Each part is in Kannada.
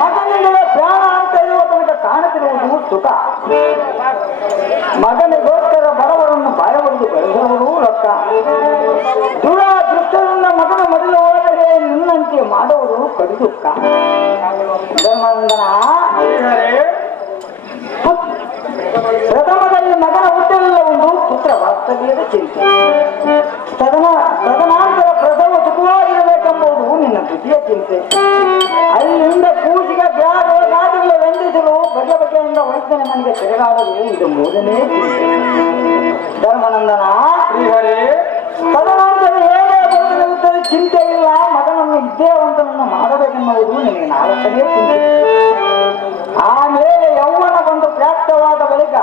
ಮಗನಿಗೆ ಪ್ರಾಣ ಅಂತ ಇರುವ ತನಕ ಕಾಣುತ್ತಿರುವುದು ಸುಖ. ಮಗನಿಗೋಸ್ಕರ ಬಡವರನ್ನು ಬಾಯಬಡಿದು ಬೆಳೆಸುವುದು ರೊಕ್ಕ. ದುಷ್ಟರಿಂದ ಮಗನ ಮೊದಲು ಹೋದರೆ ನಿನ್ನಂತೆ ಮಾಡುವುದು ಕಡು ದುಃಖ. ಪ್ರಥಮದಲ್ಲಿ ಮಗನ ಹುಟ್ಟಲಿಲ್ಲ ಒಂದು ಪುತ್ರ ವಾಸ್ತವ್ಯದ ಚಿಂತೆ. ತದನಂತರ ಪ್ರಸವ ಸುಖವಾಗಿರಬೇಕೆಂಬುದು ನಿನ್ನ ದ್ವಿತೀಯ ಚಿಂತೆ. ಅಲ್ಲಿಂದ ಕೂಸಿಗೆ ಬ್ಯಾಗ ಗಾದಿಗಳ ವಂದಿಸಲು ಬಗೆ ಬಗೆಯಿಂದ ವೈದ್ಯನ ಮನೆಗೆ ತಿರುಗಾಡಲು ಇದು ಮೂರನೇ ಚಿಂತೆ. ಧರ್ಮನಂದನ ತದನಂತರ ಹೇಗೆ ಬಂದಿರುತ್ತದೆ ಚಿಂತೆ ಇಲ್ಲ. ಮಗನನ್ನು ವಿದ್ಯಾವಂತನನ್ನು ಮಾಡಬೇಕೆನ್ನುವುದು ನಿನಗೆ ನಾಲ್ಕನೇ ಚಿಂತೆ. ಆಮೇಲೆ ಯೌವನ ಬಂದು ಪ್ರಾಪ್ತವಾದ ಬಳಿಕ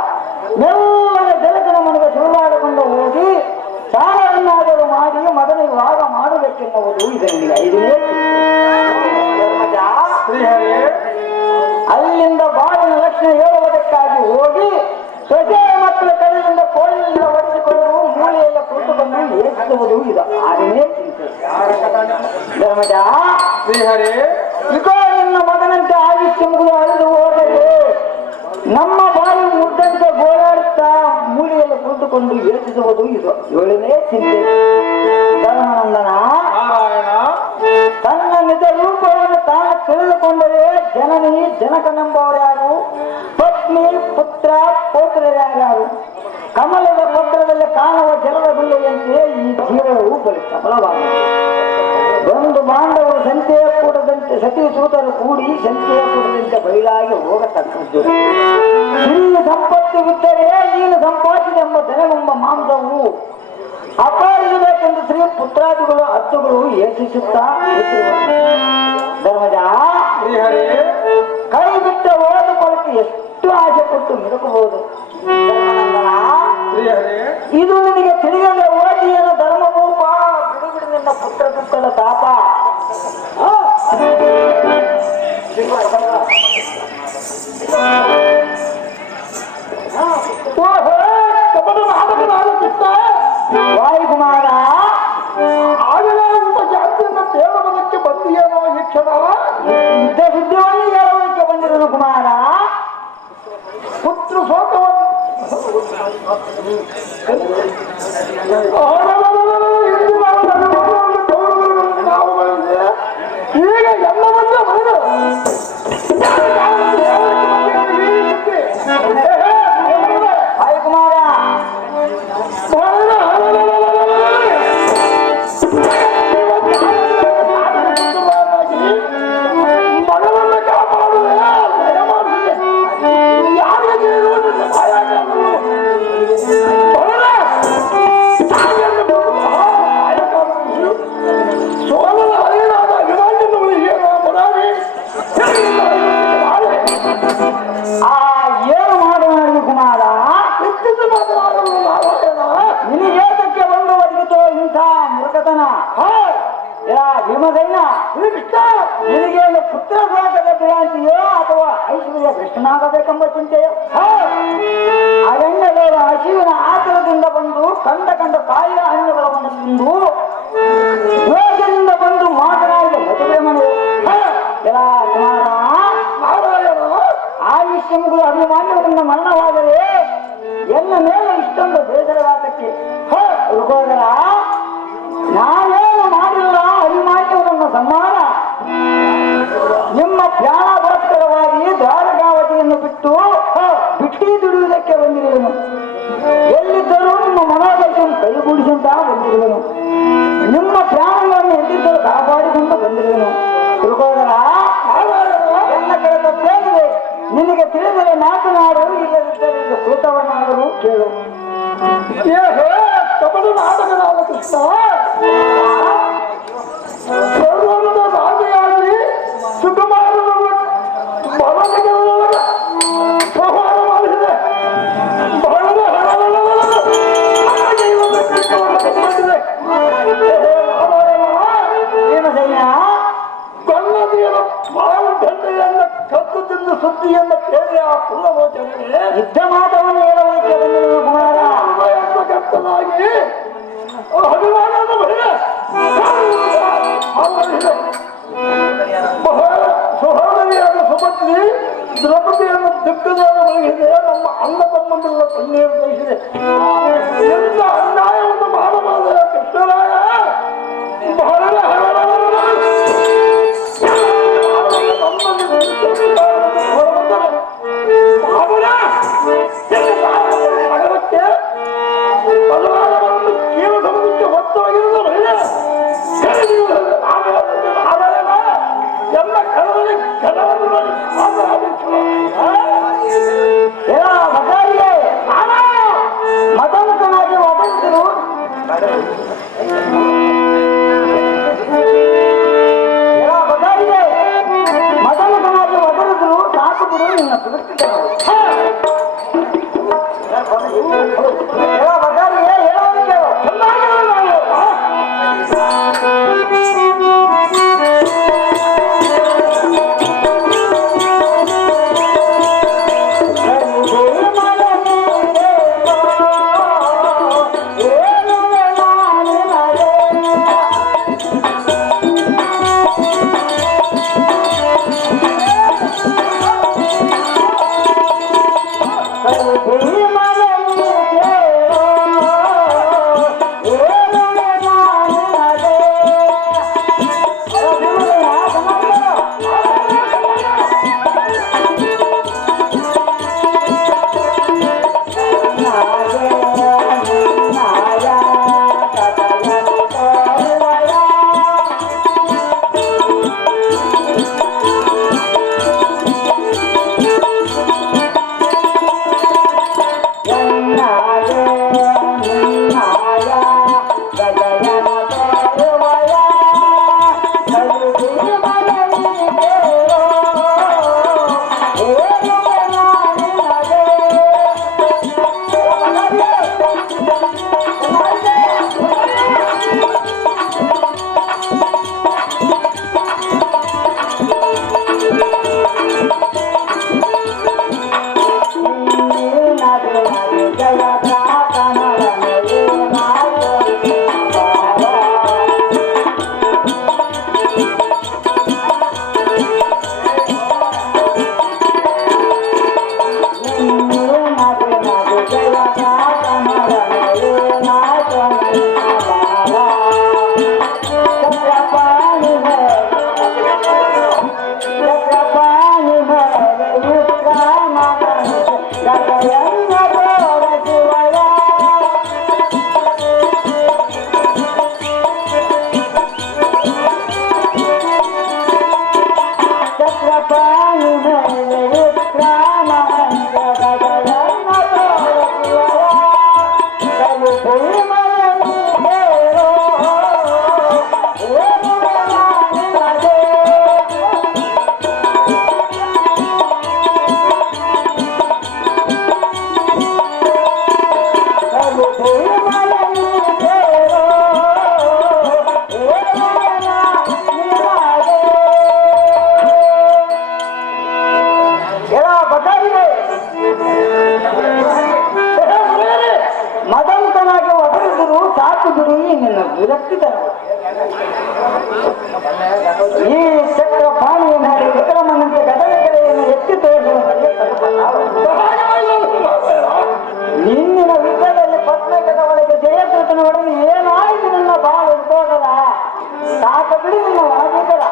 ಮೆಲ್ಲನೆ ಜಲಕನ ಮನೆಗೆ ಸುಳ್ಳಾಡಿಕೊಂಡು ಹೋಗಿ ಸಾಲವನ್ನಾದರೂ ಮಾಡಿ ಮಗನಿಗೆ ವಿವಾಹ ಮಾಡಬೇಕೆನ್ನುವುದು ಇದು ನಿನಗೆ ಐದನೇ. ಅಲ್ಲಿಂದ ಬಾಳಿನ ಲಕ್ಷಣ ಹೇಳುವುದಕ್ಕಾಗಿ ಹೋಗಿ ಸೊಸೆಯ ಮಕ್ಕಳ ಕಡೆಯಿಂದ ಕೋಳಿಯಿಂದ ಹೊಡೆಸಿಕೊಂಡು ಮೂಲೆಯ ಕುಳಿತುಕೊಂಡು ಏರಿಸುವುದು ಇದು ಆರನೇ ಚಿಂತೆ. ಧರ್ಮಜ ನಿನ್ನ ಮಗನಂತೆ ಆಯುಷ್ಯಂಬುದು ಅಳಿದು ಹೋದರೆ ನಮ್ಮ ಬಾಯಿ ಮುದ್ದಂತೆ ಗೋಳಾಡುತ್ತಾ ಮೂಲೆಯಲ್ಲಿ ಕುಳಿತುಕೊಂಡು ಯೋಚಿಸುವುದು ಇದು ಏಳನೇ ಚಿಂತೆ. ಧರ್ಮಾನಂದನ ತನ್ನ ನಿಜ ರೂಪವನ್ನು ತಾನು ತಿಳಿದುಕೊಂಡರೆ ಜನನಿ ಜನಕನೆಂಬವರ್ಯಾರು, ಪತ್ನಿ ಪುತ್ರ ಪೌತ್ರರ್ಯಾರು. ಕಮಲದ ಪತ್ರದಲ್ಲಿ ಕಾಣುವ ಜಲದ ಬಿಲ್ಲೆಯಂತೆ ಈ ಜೀವನವು ಬರೀ ಸಫಲವಾಗಿದೆ. ಬಂಧು ಬಾಂಧವರು ಸಂತೆಯ ಕೂಡದಂತೆ ಸತಿ ಸೂತರು ಕೂಡಿ ಸಂತೆಯ ಕೂಡದಂತೆ ಬಯಲಾಗಿ ಹೋಗತಕ್ಕದ್ದು. ಇಲ್ಲಿ ಸಂಪತ್ತು ಬಿಟ್ಟರೆ ನೀನು ಸಂಪಾದಿಸಿದೆಂಬ ದನವೆಂಬ ಮಾಂಸವು ಅಪಾರಿಸಬೇಕೆಂದು ಶ್ರೀ ಪುತ್ರಾದಿಗಳು ಹತ್ತುಗಳು ಯೋಚಿಸುತ್ತಾ ಧರ್ಮಜ ಕೈ ಬಿಟ್ಟ ಓದುಕೊಳ್ಳಕ್ಕೆ ಎಷ್ಟು ಆಸೆ ಕೊಟ್ಟು ಮಿಡುಕಬಹುದು. ಇದು ನಿನಗೆ ತಿಳಿಯದೆ ಓದಿಯನ ಧರ್ಮಭೂಪ ಬಿಡುಬಿಡು ನಿನ್ನ ಪುತ್ರ ದುಃಖದ ತಾಪ. ವಾಯುಕುಮಾರ ಆಗಲಾರಂತ ಜಾತಿಯನ್ನು ಹೇಳುವುದಕ್ಕೆ ಬಂದಿಯೇನೋ ಈ ಕ್ಷಣ ಯುದ್ಧ ಸುದ್ದಿಯನ್ನು ಹೇಳುವುದಕ್ಕೆ ಬಂದಿರೋನು ಕುಮಾರ. ಪುತ್ರ ಶೋಕವನ್ನು ಈಗ ಎಲ್ಲವನ್ನೂ ಬರೆದು ವಾಯುಕುಮಾರ ಮಗನನ್ನು ಕಾಪಾಡುವ ನಿನಗೇನು ಪುತ್ರ ಸಾಕದ ಭ್ರಾಂತಿಯೋ ಅಥವಾ ಐಶ್ವರ್ಯ ಕೃಷ್ಣನಾಗಬೇಕೆಂಬ ಚಿಂತೆಯೋ? ಅರಣ್ಯದವರ ಹಸಿವಿನ ಆತರದಿಂದ ಬಂದು ಕಂಡ ಕಾಯಿಯ ಹಣ್ಣುಗಳನ್ನು ತಿಂದು ಯೋಗದಿಂದ ಬಂದು ಮಾತನಾಡಿದ ಮದುವೆ ಮನೆಯು ಎಲ್ಲ ಕುಮಾರ ಆಯುಷ್ಯಂಗಳು ಅಭಿಮಾನ್ಯವನ್ನು ಮರಣವಾದರೆ ಎನ್ನ ಮೇಲೆ ಇಷ್ಟೊಂದು ಬೇಸರವಾದಕ್ಕೆ ಹುಡುಕೋದರ ನಾನೇನು ಮಾಡಿಲ್ಲ ಅಭಿಮಾನ್ಯವನ್ನು ಸನ್ಮಾನ ನಿಮ್ಮ ಪ್ರಾಣಭಾಸ್ಕರವಾಗಿ ದ್ವಾರಕಾವತಿಯನ್ನು ಬಿಟ್ಟು ಬಿಟ್ಟಿ ದುಡಿಯುವುದಕ್ಕೆ ಬಂದಿರುವನು. ಎಲ್ಲಿದ್ದರೂ ನಿಮ್ಮ ಮನೋದರ್ಶನ ಕೈಗೂಡಿಸಂತ ಬಂದಿರುವನು. ನಿಮ್ಮ ಪ್ರಾಣಗಳನ್ನು ಎಲ್ಲಿದ್ದರೂ ಕಾಪಾಡಿಕೊಂಡು ಬಂದಿರುವನು. ಹುಡುಕೋದರ ಎಲ್ಲ ಕಡೆ ತಪ್ಪೇನಿದೆ. ನಿನಗೆ ತಿಳಿದರೆ ಮಾತನಾಡು, ಇಲ್ಲದಿದ್ದರೆ ಇದು ಕೃತವನ್ನಾದರೂ ಕೇಳು. ಕಪಟ ನಾಟಕನಾದ ಕೃಷ್ಣ ರಾಜೆಯಾಗಿ ಸುಕುಮಾರನ ಬಲನಿಗೆ ಸಂಹಾರ ಮಾಡಿದೆ. ಗಲ್ಲದಿಯನ್ನು ಮಾರುಗಂಡೆಯನ್ನು ಕದ್ದು ತಿಂದು ಸುದ್ದಿಯನ್ನು ಕೇಳಿ ಆ ಪುಲ್ಲಮೋಚನಿಗೆ ಯುದ್ಧ ಮಾತವನ್ನು ಹೇಳಲಿಕ್ಕೆ ಬಂದಿರುವ ಕುಮಾರ ಗಂಟನಾಗಿ ಅಭಿಮಾನವನ್ನು ಬಹಿರೆ ಸುಹೋದರಿಯಾದ ಸುಭದ್ರಿ ದ್ರೌಪದಿಯನ್ನು ದಿಗ್ಗಜಾದ ಮಲಗಿದೆ. ನಮ್ಮ ಅಣ್ಣ ತಮ್ಮಂದಿರುವ ಕಣ್ಣೀರು ಬಯಸಿದೆ. ಎಂತ ಅನ್ಯಾಯವನ್ನು ಮಾಡಬಾರದ ಕೃಷ್ಣರಾಯ ಬಹಳ ನಗರಕ್ಕೆ ಬಲವಾದವನ್ನು ಕೀಳು ಸಮುದ್ರಕ್ಕೆ ಹೊತ್ತೋಗಿರುವ ಮಹಿಳೆ ಒಣಗಿದ್ದಲ್ಲ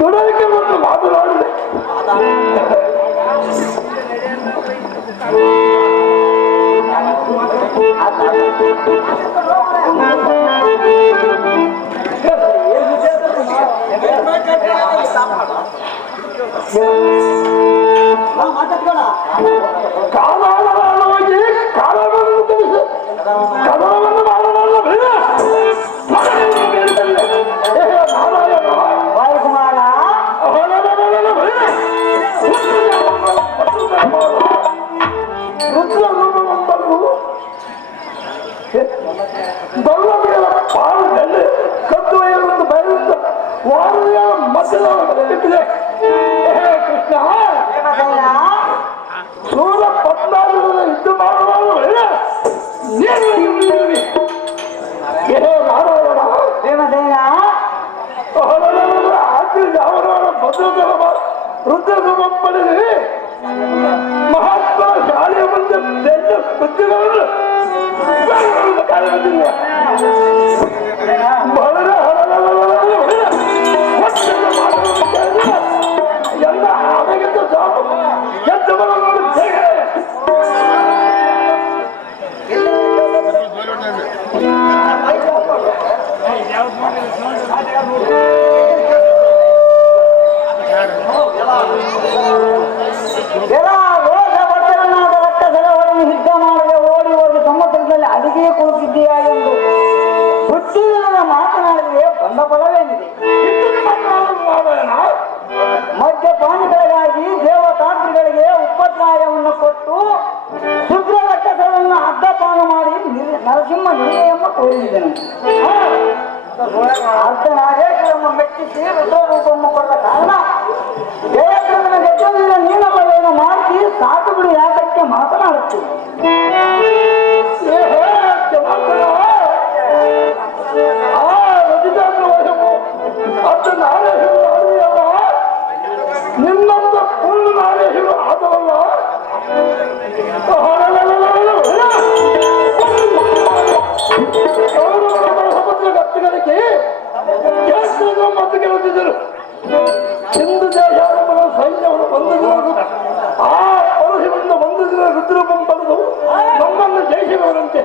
ದುಡಲಿಕ್ಕೆ ಒಂದು ಮಾತನಾಡಿದೆ ಕಾಲವಾಗಿ ಕಾಲವನ್ನು ತಿಳಿಸಿ ಕದನವನ್ನು ಮಾಡಬಲ್ಲ ವಾಯುಕುಮಾರ ದೊಡ್ಡ ಪಾಲದಲ್ಲಿ ಕತ್ತುವೆಯನ್ನು ಬಯಲಿದ್ದ ವಾರದ ಮಧ್ಯದಲ್ಲಿ ಕೃಷ್ಣ ಸೂರ್ಯ 14 ಯುದ್ಧ ಮಾಡುವಾಗ ನಾರಾಯಣ ಭೀಮಸೇನ ಅವರವರ ಭದ್ರತಮ ವೃದ್ಧಸಮಪ್ಪನಿಗೆ ಮಹಾತ್ಮ ಶಾಲೆಯ ಮುಂದೆ ದೊಡ್ಡ ಬುದ್ಧಿಗಳನ್ನು ಎಲ್ಲ ಆಮೆಗಿಂತ ಸಾಕು ಎದ್ದವರನ್ನು ರೋಷಭದ್ರನಾದ ರಕ್ತಸರವನ್ನು ಯುದ್ಧ ಮಾಡದೆ ಓಡಿ ಹೋಗಿ ಸಮುದ್ರದಲ್ಲಿ ಅಡಿಗೆ ಕುಳಿತಿದ್ದೀಯಾ ಎಂದು ಬುದ್ಧಿಯಿಲ್ಲದ ಮಾತನಾಡಿದರೆ ಬಂದ ಫಲವೇನಿದೆ? ಮದ್ಯಪಾನಿಗಳಿಗಾಗಿ ದೇವತಾಂತ್ರಿಗಳಿಗೆ ಉಪದ್ರಾಯವನ್ನು ಕೊಟ್ಟು ಶುದ್ಧ ರಕ್ತಸರವನ್ನು ಅಡ್ಡಪಾನ ಮಾಡಿ ನರಸಿಂಹ ನಿಲಯಮ್ಮ ತೋರಿಸಿದನು. ಅರ್ಧನಾಗೇಶ್ವರಮ್ಮ ಮೆಚ್ಚಿಸಿ ರುದ್ರರೂಪವನ್ನು ಕೊಟ್ಟ ಕಾರಣ ಜಯದ್ರಥನ ಗೆದ್ದಲಿನ ನೀನಲ್ಲವೇನು ಮಾಡಿಸಿ ಸಾಕು ಬಿಡಿ ಯಾಕಕ್ಕೆ ಮಾತನಾಡುತ್ತೀವಿ. ನಿನ್ನಂತ ಪೂರ್ಣ ನಾರೇಶರು ಆದವಲ್ಲ ಸಮುದ್ರ ಗತ್ತಿಗಳಿಗೆ ಮತ್ತು ಗೆಲ್ಲುತ್ತಿದ್ದರು. ಹಿಂದೂ ದೇಶಾರಂಭದ ಸೈನ್ಯವನ್ನು ಬಂಧಿಸಿದರು. ಆ ಪರಶುವನ್ನು ಬಂಧಿಸಿದ ರುದ್ರೂಪಂ ಪಡೆದು ನಮ್ಮನ್ನು ಜಯಿಸಿದವರಂತೆ.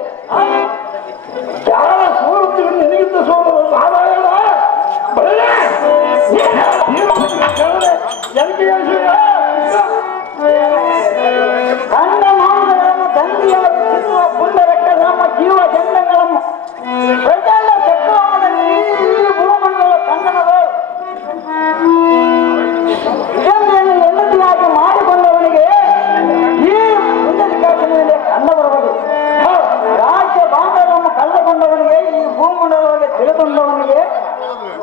ಯಾರ ಸೋರುತ್ತಿಗೆ ನಿನಗಿದ್ದ ಸೋಲು ನಾರಾಯಣ ಕಂಡ ಮಾಂಸಗಳನ್ನು ದಂಡಿಯಲ್ಲಿ ತಿನ್ನುವ ಪುಂಡ ರಕ್ತಸಮ ಜೀವ ಜಂಡಗಳನ್ನು ಪ್ರಚಂಡ ಚಕ್ರವಾದಲ್ಲಿ ಈ ಭೂಮಂಡಲ ಖಂಡನಗಳು ಇದನ್ನು ಹೆಂಡತಿಯಾಗಿ ಮಾಡಿಕೊಂಡವನಿಗೆ ಈ ಪುಂಡರಿಕಾಸನೆಯಲ್ಲಿ ಕಂಡ ಬರುವುದು. ರಾಜ್ಯ ಬಾಂಧವವನ್ನು ಕಳೆದುಕೊಂಡವನಿಗೆ ಈ ಭೂಮಂಡಲವಾಗಿ ತಿಳಿದುಕೊಂಡವನಿಗೆ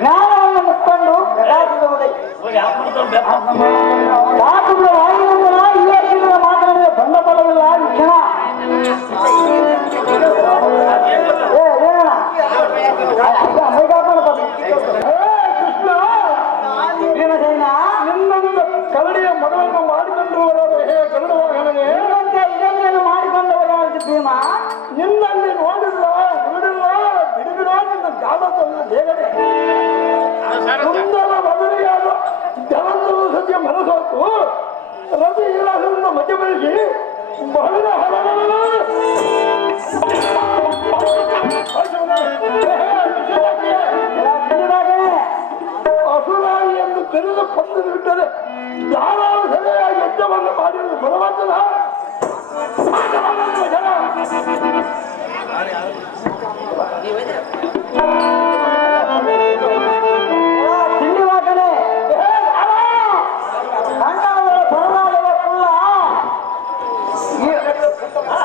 ಜ್ಞಾನವನ್ನು ಮುಕ್ಕೊಂಡು ಪ್ರಕಾಶಿಸುವುದೇ ಸಾಕುಗಳ ವಾಯುವಂದನ ಈ ವರ್ಷದಿಂದ ಮಾತನಾಡಿದ ಬಂದ ಫಲವಿಲ್ಲ ಈ ಕ್ಷಣ. ಭೀಮಸೇನ ನಿನ್ನೊಂದು ಕರಡಿಯ ಮಗಳನ್ನು ಮಾಡಿಕೊಂಡವರಾದ ಹೇ ಗರುಡ ವಾಹನನೇ, ಇದನ್ನೇನು ಮಾಡಿಕೊಂಡವರಾದ ಭೀಮ ನಿನ್ನಲ್ಲಿ ನೋಡಿಲ್ಲ ಬಿಡಿಲ್ಲ ಬಿಡುಗಿಡ ನಿನ್ನ ಜಾಲವನ್ನು ಬೇಗನೆ ಸುಂದರ ಬದಲಿಯಾದ ಜಲಂಧದ ಸದ್ಯ ಮನಸ್ಸು ರವಿ ಇಲಾಸದಿಂದ ಮಧ್ಯಮರಿಸಿ ಬಹಳ ಅಸುರಾಯಿ ಎಂದು ತಿಳಿದು ಕೊಂದು ಬಿಟ್ಟರೆ ಯಾರು ಸರಿಯಾಗಿ ಯುದ್ಧವನ್ನು ಮಾಡಿರುವುದು ಭಗವಂತನ ಜನ ತಿಂಡಿವಾಗನೆ ಕಂಡವರ ಪರನಾಡುವ ಕುಲ್ಲ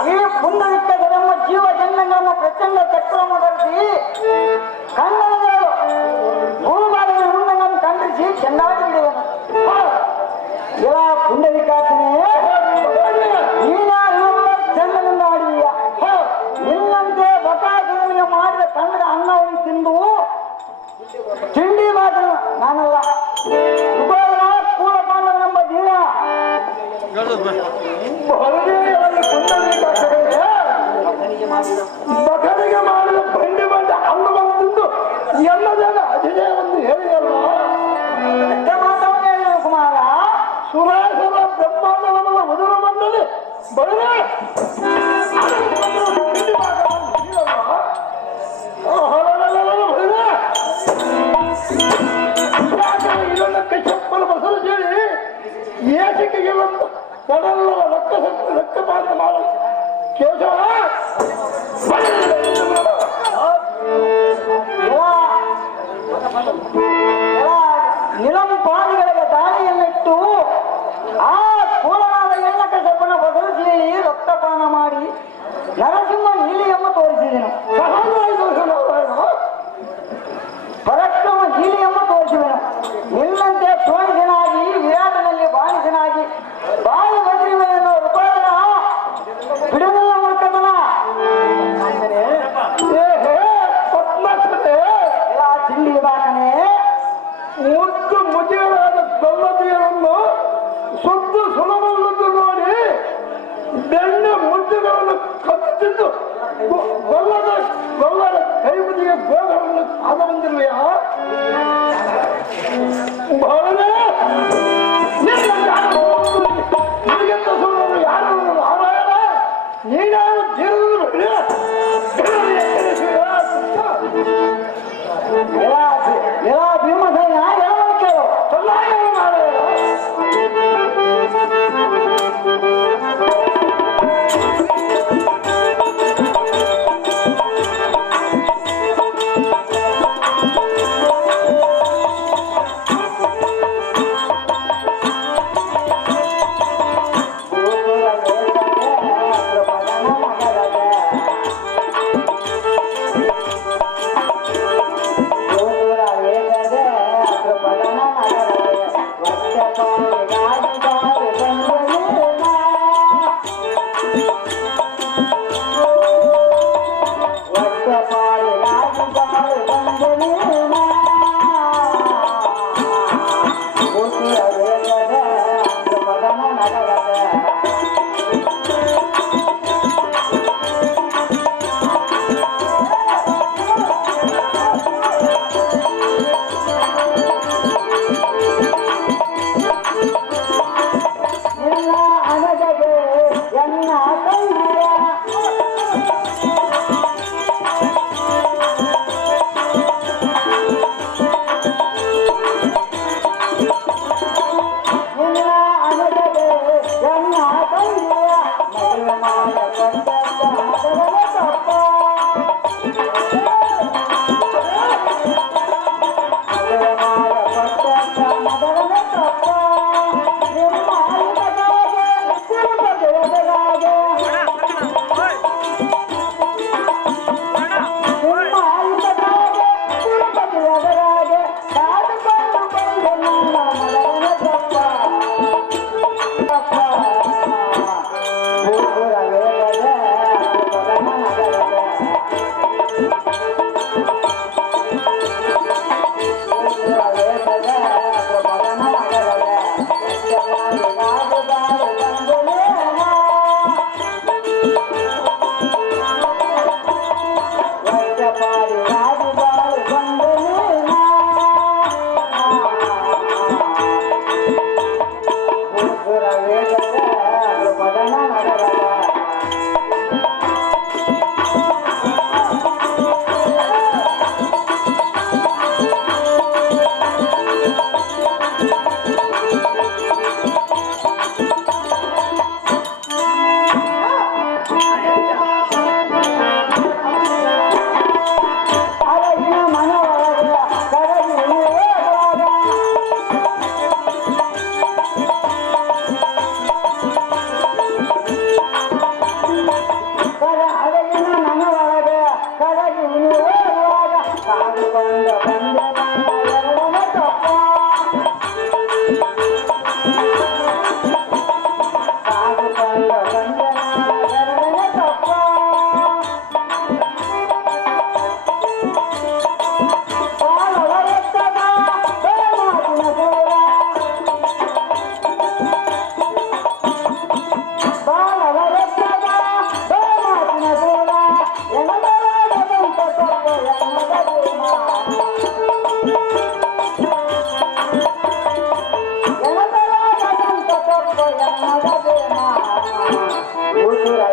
ಈ ಪುಂಡವಿಟ್ಟದ ನಮ್ಮ ಜೀವ ಜನ್ಮಗಳನ್ನು ಪ್ರಚಂಡ ಚಕ್ರವನ್ನು ಧರಿಸಿ ಕನ್ನಡಗಳು ಭೂಮಾಲಿನ ಮುಂಡಗಳನ್ನು ಖಂಡಿಸಿ ಚೆಂದಾಡಿ ಬಿಡುವನು. ಇವ ಪುಂಡವಿಕಾಸನೆ ನೀನಾರು ಚೆಂಡನಿಂದ ಆಡಿದೀಯ. ನಿನ್ನಂತೆ ಬಕಾಸುರನಿಗೆ ಮಾಡಿದ ಕನ್ನಡ ಅನ್ನವನ್ನು ತಿಂದು ತಿಂಡಿ ಮಾತನು ನಾನಲ್ಲ ಕೂಲ ಪಾಂಡವನೆಂಬ ಧೀರ ಮಗನಿಗೆ ಮಾಡಿದ ಬಂಡಿ ಬಂಡ ಅನ್ನ ಬಂದು ಎಲ್ಲದೆಲ್ಲ ಅಜಯ ಒಂದು ಹೇಳಿಯಲ್ಲ ಕುಮಾರ ಸುರೇಶನ ಬ್ರಹ್ಮಾಂಡದ ಮಧುರ ಮಂಡಲಿ ಬರಲೇ ಇದಕ್ಕೆ ಚಪ್ಪಲ ಬಸರು ಸೇರಿ ಏಸಿಕೆಗೆ ಒಂದು ಕೊಡಲ್ಲವ ರಕ್ತಪಾತ ಮಾಡ ಕೇಶವ ನಿಲಂ ಪಾಣಿಗಳಿಗೆ ದಾಳಿಯನ್ನಿಟ್ಟು ಆ ಕೂಲನಾದ ಎಣ್ಣಕ ಸಬ್ಬನ ಬದಲು ಸೇರಿ ರಕ್ತಪಾನ ಮಾಡಿ ನರಸಿಂಹ ನೀಲಿಯಮ್ಮ ತೋರಿಸಿದೆನು. ಪರಕ್ರಮ ನೀಲಿಯಮ್ಮ ತೋರಿಸಿದೆನು. ನಿನ್ನಂತೆ ಸೋಣಿಸನಾಗಿ ವಿರಾಟನಲ್ಲಿ ಬಾಣಿಸನಾಗಿ ಬಾಯಿ ಬಂದಿರುವೆನೋ ರೂಪಾಯಿನ ಬಿಡುವುದಿಲ್ಲ ಮುಲ್ಕತನ. ಎಲ್ಲ ತಿಂಡಿ ಬಾಕನೆ ಮುದ್ದು ಮುದಿಯರಾದ ಬೆಲ್ಲದಿಯರನ್ನು ಸುದ್ದು ಸುಲಭವನ್ನು ನೋಡಿ ಬೆಣ್ಣೆ ಮುದ್ದುಗಳನ್ನು ಕತ್ತಿದ್ದು ಗೊಲ್ಲದ ಕೈ ಬದಿಗೆ ಗೋಗಳನ್ನು ಆದ ಬಂದಿರುವೆಯಾ ಬಹಳನೇ ನಿನಗೆಂತ ಸುಳ್ಳರು ಯಾರು ನಾರಾಯಣ ನೀನಾರು ತೀರದಲ್ಲಿ ಎಲ್ಲ ಭೀಮಸೇನ ಎಲ್ಲ ಕೇಳು ಚೆನ್ನಾಗಿ ನಾರಾಯಣ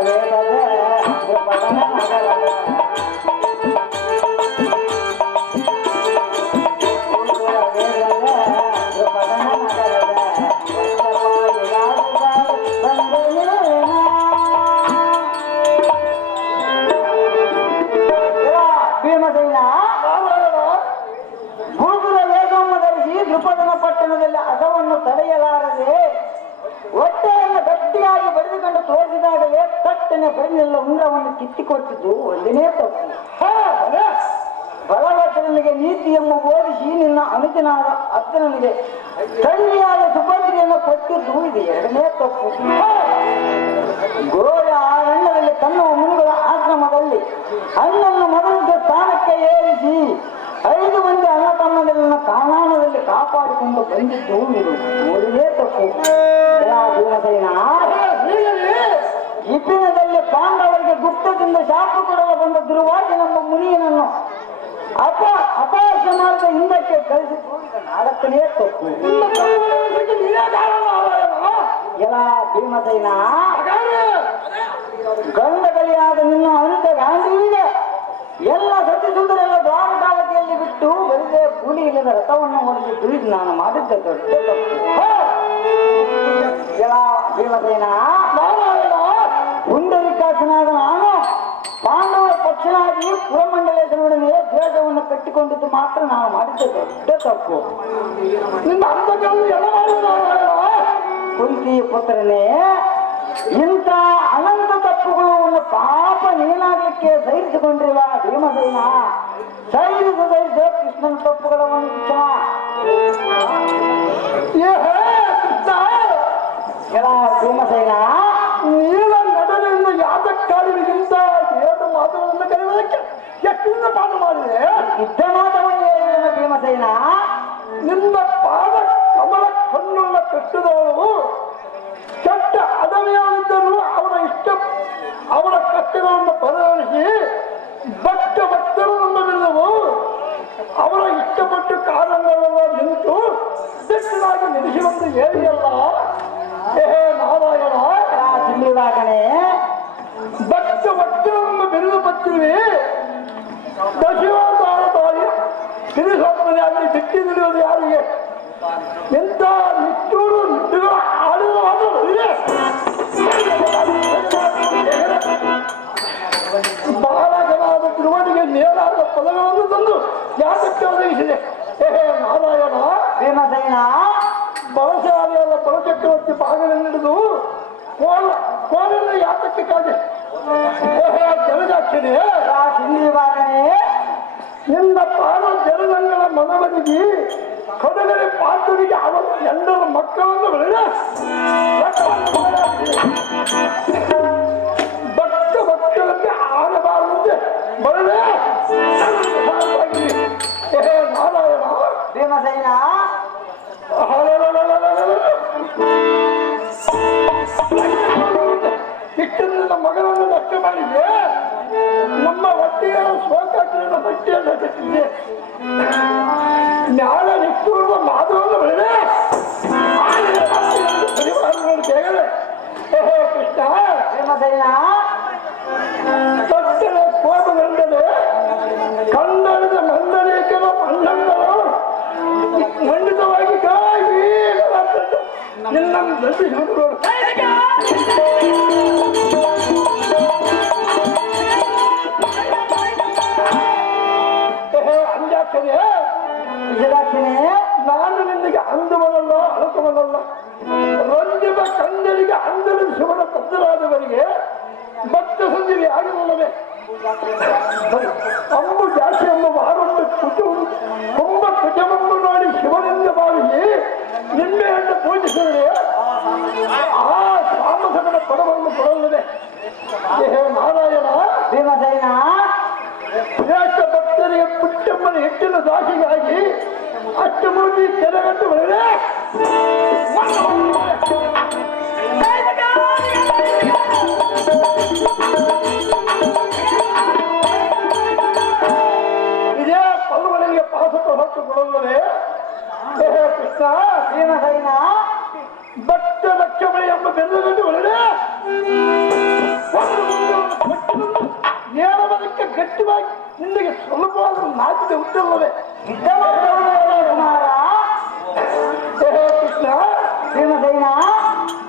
ವೇದದ ದ್ರುಪದನ ನಗರದ ಗುರುಕುಲ ವೇದದ ದ್ರುಪದನ ನಗರದ ವಜ್ರಪಾಣಿ ರಾಜದ ಬಂದನೇನ. ಭೀಮಸೇನ ಗುರುಕುಲ ವೇದವನ್ನು ಧರಿಸಿ ದ್ರುಪದನ ಪಟ್ಟಣದಲ್ಲಿ ಹಸವನ್ನು ತಡೆಯಲಾರದೆ ಹೊಟ್ಟೆಯನ್ನು ಗಟ್ಟಿಯಾಗಿ ಬಡಿದುಕೊಂಡು ತೋರಿಸಿದಾಗಲೇ ತಟ್ಟನೆ ಬೆನ್ನೆಲ್ಲ ಉಂಗ್ರವನ್ನು ಕಿತ್ತಿಕೊಟ್ಟಿದ್ದು ಒಂದನೇ ತಪ್ಪು. ಬಲಭದ್ರನಿಗೆ ನೀತಿಯನ್ನು ಬೋಧಿಸಿ ನಿನ್ನ ಅನುಜನಾದ ಅರ್ಜುನನಿಗೆ ತಂದೆಯಾದ ಸುಭದ್ರೆಯನ್ನು ಕೊಟ್ಟಿದ್ದು ಇದು ಎರಡನೇ ತಪ್ಪು. ಗೋಳ ಅರಣ್ಯದಲ್ಲಿ ತನ್ನ ಮುನಿಗಳ ಆಶ್ರಮದಲ್ಲಿ ಅಣ್ಣನ್ನು ಮೊದಲಿದ್ದ ಸ್ಥಾನಕ್ಕೆ ಏರಿಸಿ 5 ಮಂದಿ ಅಣ್ಣ ತಮ್ಮಗಳನ್ನು ಕಾನಾನದಲ್ಲಿ ಕಾಪಾಡಿಕೊಂಡು ಬಂದಿದ್ದು ಇದು ಮೂರನೇ ತಪ್ಪು. ಭೀಮಸೇನ ಇಬ್ಬಿನದಲ್ಲಿ ಪಾಂಡವರಿಗೆ ಗುಪ್ತದಿಂದ ಶಾಪ ಕೊಡಲು ಬಂದ ದುರ್ವಾದಿ ನಮ್ಮ ಮುನಿಯನನ್ನು ಅಪಹಾಸ್ಯ ಮಾಡಿದ ಹಿಂದಕ್ಕೆ ಕಳಿಸಿದ್ದು ಈಗ 4ನೇ ತಪ್ಪು. ಎಲ್ಲ ಭೀಮಸೇನ ಗಂಡಗಲಿಯಾದ ನಿನ್ನ ಅನುಜ ಗಾಂಧೀವಿಗೆ ಎಲ್ಲ ಸತ್ಯಸುಂದರೆಲ್ಲ ದ್ವಾರಕಾವತಿಯಲ್ಲಿ ಬಿಟ್ಟು ಬರಿದೆ ಕೂಲಿ ಇಲ್ಲದ ರಥವನ್ನು ಹೊಡೆದಿದ್ದು ಇದು ನಾನು ಮಾಡಿದ್ದ ದೊಡ್ಡ ತಪ್ಪು. ಎಲ್ಲ ಭೀಮಸೇನ ಪುಂಡರಿಕಾಸನಾದ ನಾನು ಪಾಂಡವರ ಪಕ್ಷನಾಗಿ ಪುರಮಂಡಲೇಶ್ವರೊಡನೆ ದ್ವೇಷವನ್ನು ಕಟ್ಟಿಕೊಂಡಿದ್ದು ಮಾತ್ರ ನಾನು ಮಾಡಿದ್ದ ದೊಡ್ಡ ತಪ್ಪು. ನಿನ್ನ ಅಂಧಗಳನ್ನು ಎಲ್ಲ ಕುಂತಿ ಪುತ್ರನೇ, ಇಂಥ ಅನಂತ ತಪ್ಪುಗಳು ಪಾಪ ನೀನಾಗಲಿಕ್ಕೆ ಸಹಿಸಿಕೊಂಡಿರುವ ಭೀಮಸೇನ ಸಹಿಸು ಕೃಷ್ಣನ ತಪ್ಪುಗಳನ್ನು ಭೀಮಸೇನ ನೀಲ ನಟನೆಯಿಂದ ಯಾತಕ್ಕಾಡಿಗಿಂತ ಏನು ಮಾತುಗಳನ್ನು ಕರೆಯುವುದಕ್ಕೆ ಎಷ್ಟಿಂದ ಪಾಠ ಮಾಡಿದೆ. ಇದ್ದ ಮಾತವನ್ನು ಹೇಳಿದ ಭೀಮಸೇನ ನಿನ್ನ ಪಾದ ಕಮಲ ಕಣ್ಣುಳ್ಳ ಕಟ್ಟದವರು ಕೆಟ್ಟ ಅಡಮೆಯಾಗಿದ್ದರೂ ಅವರ ಕಷ್ಟಗಳನ್ನು ಪರಿಹರಿಸಿ ಭಕ್ತರನ್ನು ಬಿಡುವು ಅವರ ಇಷ್ಟಪಟ್ಟು ಕಾರಣಗಳೆಲ್ಲ ನಿಂತು ದಿಟ್ಟನಾಗಿ ನಿಲ್ಲಿಸುವಂತೆ ಹೇಳಿಯಲ್ಲ. ಹೇ ನಾರಾಯಣ, ಚಿಲ್ಲಿವಾಗಣೆ ಭಕ್ತರನ್ನು ಬಿರುದು ಬತ್ತಿರುವೆ ದಶಿವಾರ ತಾಯಿ ತಿರುಸಪ್ಪನೆಯಾಗಿ ಬಿಟ್ಟಿ ನಿಲ್ಲುವುದು ಯಾರಿಗೆ? ಎಂತ ನಿಟ್ಟೂರು ನಿಟ್ಟುಗಳ ಆಡುವಾದ ಬಾಲಕನಾದ ಧ್ರುವನಿಗೆ ನೇರಾದ ಪದಗಳನ್ನು ತಂದು ಯಾತಕ್ಕೆ ಒದಗಿಸಿದೆ. ಹೇ ನಾರಾಯಣ, ಭೀಮಸೇನ ಬಲಶಾಲಿಯಾದ ಬಲಚಕ್ರವರ್ತಿ ಬಾಗಿಲನ್ನು ಹಿಡಿದು ಕೋಲನ್ನು ಯಾತಕ್ಕೆ ಕಾದೆ. ಹೇ ಜಲಜಾಕ್ಷಿಣೆ, ಚಿಲ್ಲಿವಾಗಣೆ ನಿನ್ನ ಪಾದ ಜನಗಳ ಮನವನಿಗೆ ಕಡಗರೆ ಪಾತ್ರರಿಗೆ ಅವರ ಎಲ್ಲರ ಮಕ್ಕಳನ್ನು ಬೆಳೆದ ಭಕ್ತರಲ್ಲಿ ಆಡಬಾರದಂತೆ ಬರಲೇ ನಾರಾಯಣ. ಭೀಮಸೇನ ಇಷ್ಟನ್ನ ಮಗನನ್ನು ನಷ್ಟ ಮಾಡಿದೆ. ನಮ್ಮ ಹೊಟ್ಟೆಯ ಶೋಕಾಗ್ನಿಯನ್ನು ಹೊಟ್ಟೆಯನ್ನು ಕಟ್ಟಿದೆ. ಜ್ಞಾನ ನಿಷ್ಠೂರ್ವ ಮಾಧವನ್ನು ಬೆಳೆದೆ ಕೇಳಲೆ. ಹೇ ಕೃಷ್ಣ, ಭೀಮಸೇನ ತಕ್ಷಣ ಕೋಪಗೊಂಡರೆ ಕಂದಳಿದ ಮಂದಲೇಖನ ಮಣ್ಣಂಗಳು ಖಂಡಿತವಾಗಿ ಕಾಯಿ ನಿನ್ನನ್ನು ದಂಡಿಸಿಕೊಂಡು ನಾನು ನಿನಗೆ ಅಂದವನಲ್ಲ ಅಳಕವನಲ್ಲ. ರಂಜಿತ ಕಂದರಿಗೆ ಅಂದರ ಶಿವನ ಪತ್ರರಾದವರಿಗೆ ಭಕ್ತ ಸಂಜೆಗೆ ಆಗಿಲ್ಲವೇ ಅಂಬು ಜಾಸ್ತಿ ಎಂಬ ವಾರನ್ನು ತುಂಬ ಕುಟುಂಬ ನೋಡಿ ಶಿವನಿಂದ ಭಾವಿಸಿ ನಿನ್ನೆಯನ್ನು ಪೂಜಿಸಿದರೆ ಆ ಸಾಮಸಕನ ಪದವನ್ನು ಕೊಡಲ್ಲದೆ. ಹೇ ನಾರಾಯಣ, ಭೀಮಸೇನ ಶ್ರೇಷ್ಠ ಭಕ್ತರಿಗೆ ಪುಟ್ಟಮ್ಮನ ಹೆಚ್ಚಿನ ದಾಸಿಗಾಗಿ ಅಷ್ಟಮೂರ್ತಿ ತೆರೆಗಟ್ಟು ಬರಲೇ ಇದೇ ಪಲ್ವನಿಗೆ ಪಾಸಕ ಹೊತ್ತು ಕೊಡಲ್ಲದೆ. ಹೇ ಕೃಷ್ಣ, ಭೀಮಸೇನ ಭಕ್ತ ರಕ್ಷಮಣಿ ಎಂಬ ಬೆಲ್ಲಗಟ್ಟು ಬರಲೇ ಗಟ್ಟಿವಾಗಿ ನಿನಗೆ ಸ್ವಲ್ಪವಾದರೂ ನಾಚಿಕೆ ಉಂಟಲ್ಲವೇ? ಯುದ್ಧ ಮಾಡುವವನೇ ಕುಮಾರ. ಕೃಷ್ಣ ಭೀಮಸೇನ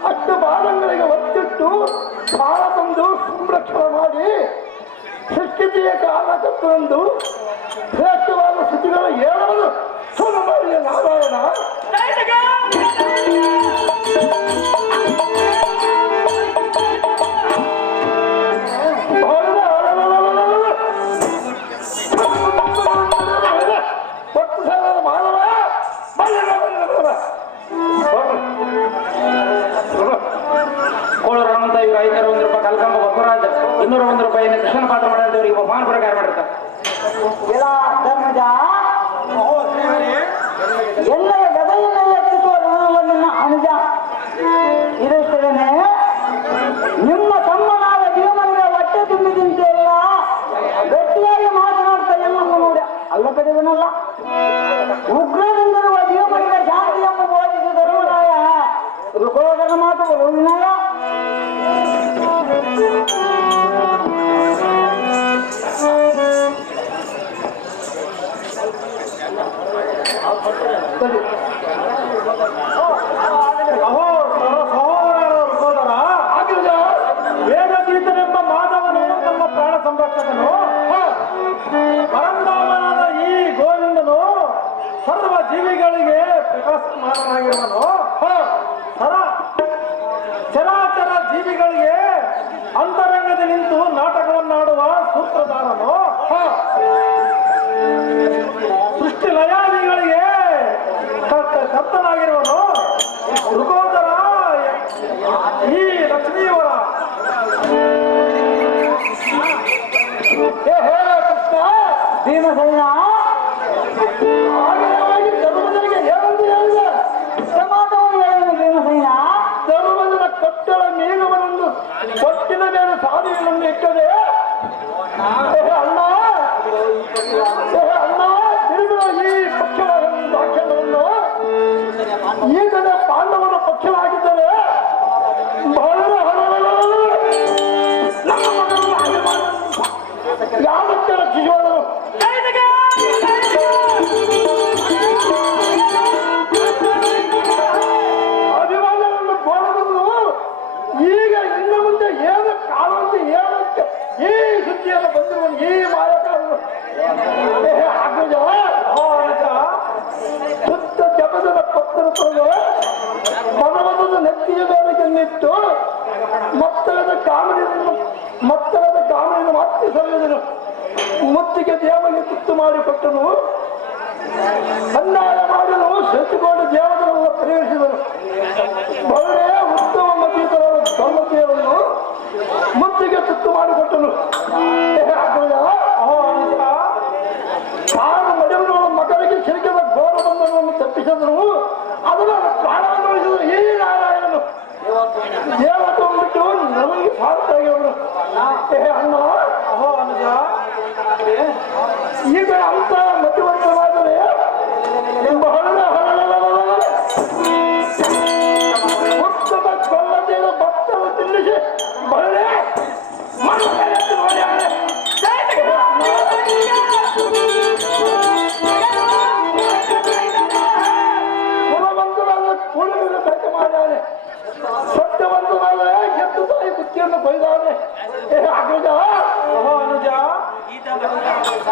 ಅಷ್ಟು ಬಾಲಗಳಿಗೆ ಒತ್ತಿಟ್ಟು ಕಾಲ ತಂದು ಸಂರಕ್ಷಣೆ ಮಾಡಿ ಸೃಷ್ಟಿಯ ಕಾಲಕತ್ತೊಂದು ಶ್ರೇಷ್ಠವಾದ ಸ್ಥಿತಿಗಳು ಹೇಳುವುದು ಸುಳ್ಳು ಮಾಡಿದ ನಾರಾಯಣ. ಕೋಳೂರಹನುಮಂತ ಇವರು 501 ರೂಪಾಯಿ, ಕಲ್ಕಂಬ ಬಸವರಾಜ 201 ರೂಪಾಯಿಯನ್ನು ಕೃಷ್ಣನ ಪಾತ್ರ ಮಾಡಿದವರಿಗೆ ಬಹುಮಾನ ಪ್ರಕಾರ ಮಾಡಿರ್ತಾರೆ. ಎಲ್ಲ ಧರ್ಮಜ ಎಲ್ಲರ ಗದೆಯನ್ನು ಎತ್ತಿಸುವ ಋಣವನ್ನು ಅನುಜ. ಇದಷ್ಟೇನೆ ನಿಮ್ಮ ತಮ್ಮನಾದ ಭೀಮನಿಗೆ ಹೊಟ್ಟೆ ತುಂಬಿದಂತೆಲ್ಲ ಗಟ್ಟಿಯಾಗಿ ಮಾತನಾಡ್ತಾ ಎಲ್ಲವನ್ನು ನೋಡಿ ಅಲ್ಲ ಕಡೆವನಲ್ಲ. ಉಗ್ರದಿಂದಿರುವ ಭೀಮನಿಗೆ ಶಾಂತಿಯನ್ನು ಬೋಧಿಸಿ ಧರ್ಮರಾಯ ಋಕೋದರ ಮಾತುಗಳು ವಿನಯ. ವೇದತೀತನೆಂಬ ಮಾಧವನನ್ನು ನಮ್ಮ ಪ್ರಾಣ ಸಂರಕ್ಷಕನು, ಪರಂಧಾಮನಾದ ಈ ಗೋವಿಂದನು ಸರ್ವ ಜೀವಿಗಳಿಗೆ ಪ್ರಕಾಶಮಾನನಾಗಿರುವನು, ಚರಾಚರ ಜೀವಿಗಳಿಗೆ ಅಂತರಂಗದಲ್ಲಿ ನಿಂತು ನಾಟಕವನ್ನಾಡುವ ಸೂತ್ರಧಾರನು, ಸೃಷ್ಟಿ ಲಯಾದಿಗಳಿಗೆ ಕರ್ತನಾಗಿರುವನು, ಮೃಗೋದರ ಈ ಲಕ್ಷ್ಮೀವರ. ಕೃಷ್ಣ ಭೀಮಸೇನ ಆಗಲವಾಗಿ ಧರ್ಮದನಿಗೆ ಏನಂತ ಹೇಳಿದ? ಮಾತವನ್ನು ಹೇಳೋನು ಭೀಮಸೇನ. ಧರ್ಮದ ಕಟ್ಟಳ ಮೇಘವನನ್ನು ಕೊಟ್ಟಿನ ಮೇಲೆ ಸಾಧನೆಯನ್ನು ಇಟ್ಟದೆ ಅಣ್ಣ ತಿರುಗುವ ಈ ಪಕ್ಷದ ವಾಕ್ಯವನ್ನು ಈ ಕಡೆ ಪಾಂಡವರ ಪಕ್ಷವಾಗಿದ್ದರೆ ನಮ್ಮ ಮಗನನ್ನು ಅಭಿಮಾನ ಯಾವತ್ತೆ ರಕ್ಷಿಸುವರು? ಅಭಿಮಾನವನ್ನು ಕೋರಬಹುದು. ಈಗ ಇನ್ನು ಮುಂದೆ ಏನು ಕಾಲಂತೆ ಏನಂತೆ ಈ ಸುದ್ದಿಯನ್ನು ಬಂದಿರುವ ಈ ಮಾಯಕಾರರು ಶುದ್ಧ ಜಪದ ಪತ್ತರ ತೊಳೆದು ಭಗವಂತನ ನೆತ್ತಿಯ ಮೇಲೆ ಕೆನ್ನಿಟ್ಟು ಮತ್ತಳದ ಕಾಮನಿಯನ್ನು ಮತ್ತೆ ಸರಿದನು. ಮುತ್ತಿಗೆ ದೇವರಿಗೆ ತುತ್ತು ಮಾಡಿಕೊಟ್ಟನು. ಅನ್ಯಾಯ ಮಾಡಲು ಶತಕೋಟ ದೇವತೆಗಳನ್ನು ಪರಿಗಣಿಸಿದನು. ಬಹಳೇ ಉತ್ತಮ ಮತೀತರಾದ ಧರ್ಮತೆಯನ್ನು ಮುತ್ತಿಗೆ ತುತ್ತು ಮಾಡಿಕೊಟ್ಟನು. ಆರು ಮಡಿಗಳ ಮಗನಿಗೆ ಸಿಲುಕಿದ ಘೋರ ಬಂಧನವನ್ನು ತಪ್ಪಿಸಿದನು. ಅದನ್ನು ಪ್ರಾರಂಭಿಸಿದ ಈ ನಾರಾಯಣನು ದೇವತೆ ಬಿಟ್ಟು ನಮಗೆ ಸಾರ್ಥಾಗಿರುವನು. ಅಣ್ಣ ಅನುಜ ಈಗ ಅಂತ ಮತಿವಂತವಾದರೆ ಬಹಳ ಉತ್ತಮ ಕೊಲ್ಲತೆಯ ಭಕ್ತರು ತಿನ್ನಿಸಿ ಬಹಳೇ ಕುಲವಂತರಾದ ಕೂಡಲಿನ ಬೆಟ್ಟ ಮಾಡ್ಯಾನೆ. ಸತ್ಯವಂತನಾದರೆ ಎತ್ತು ತಾಯಿ ಬುದ್ಧಿಯನ್ನು ಕೊಯ್ದಾನೆ. ಅಗ್ರಜ ಅನುಜ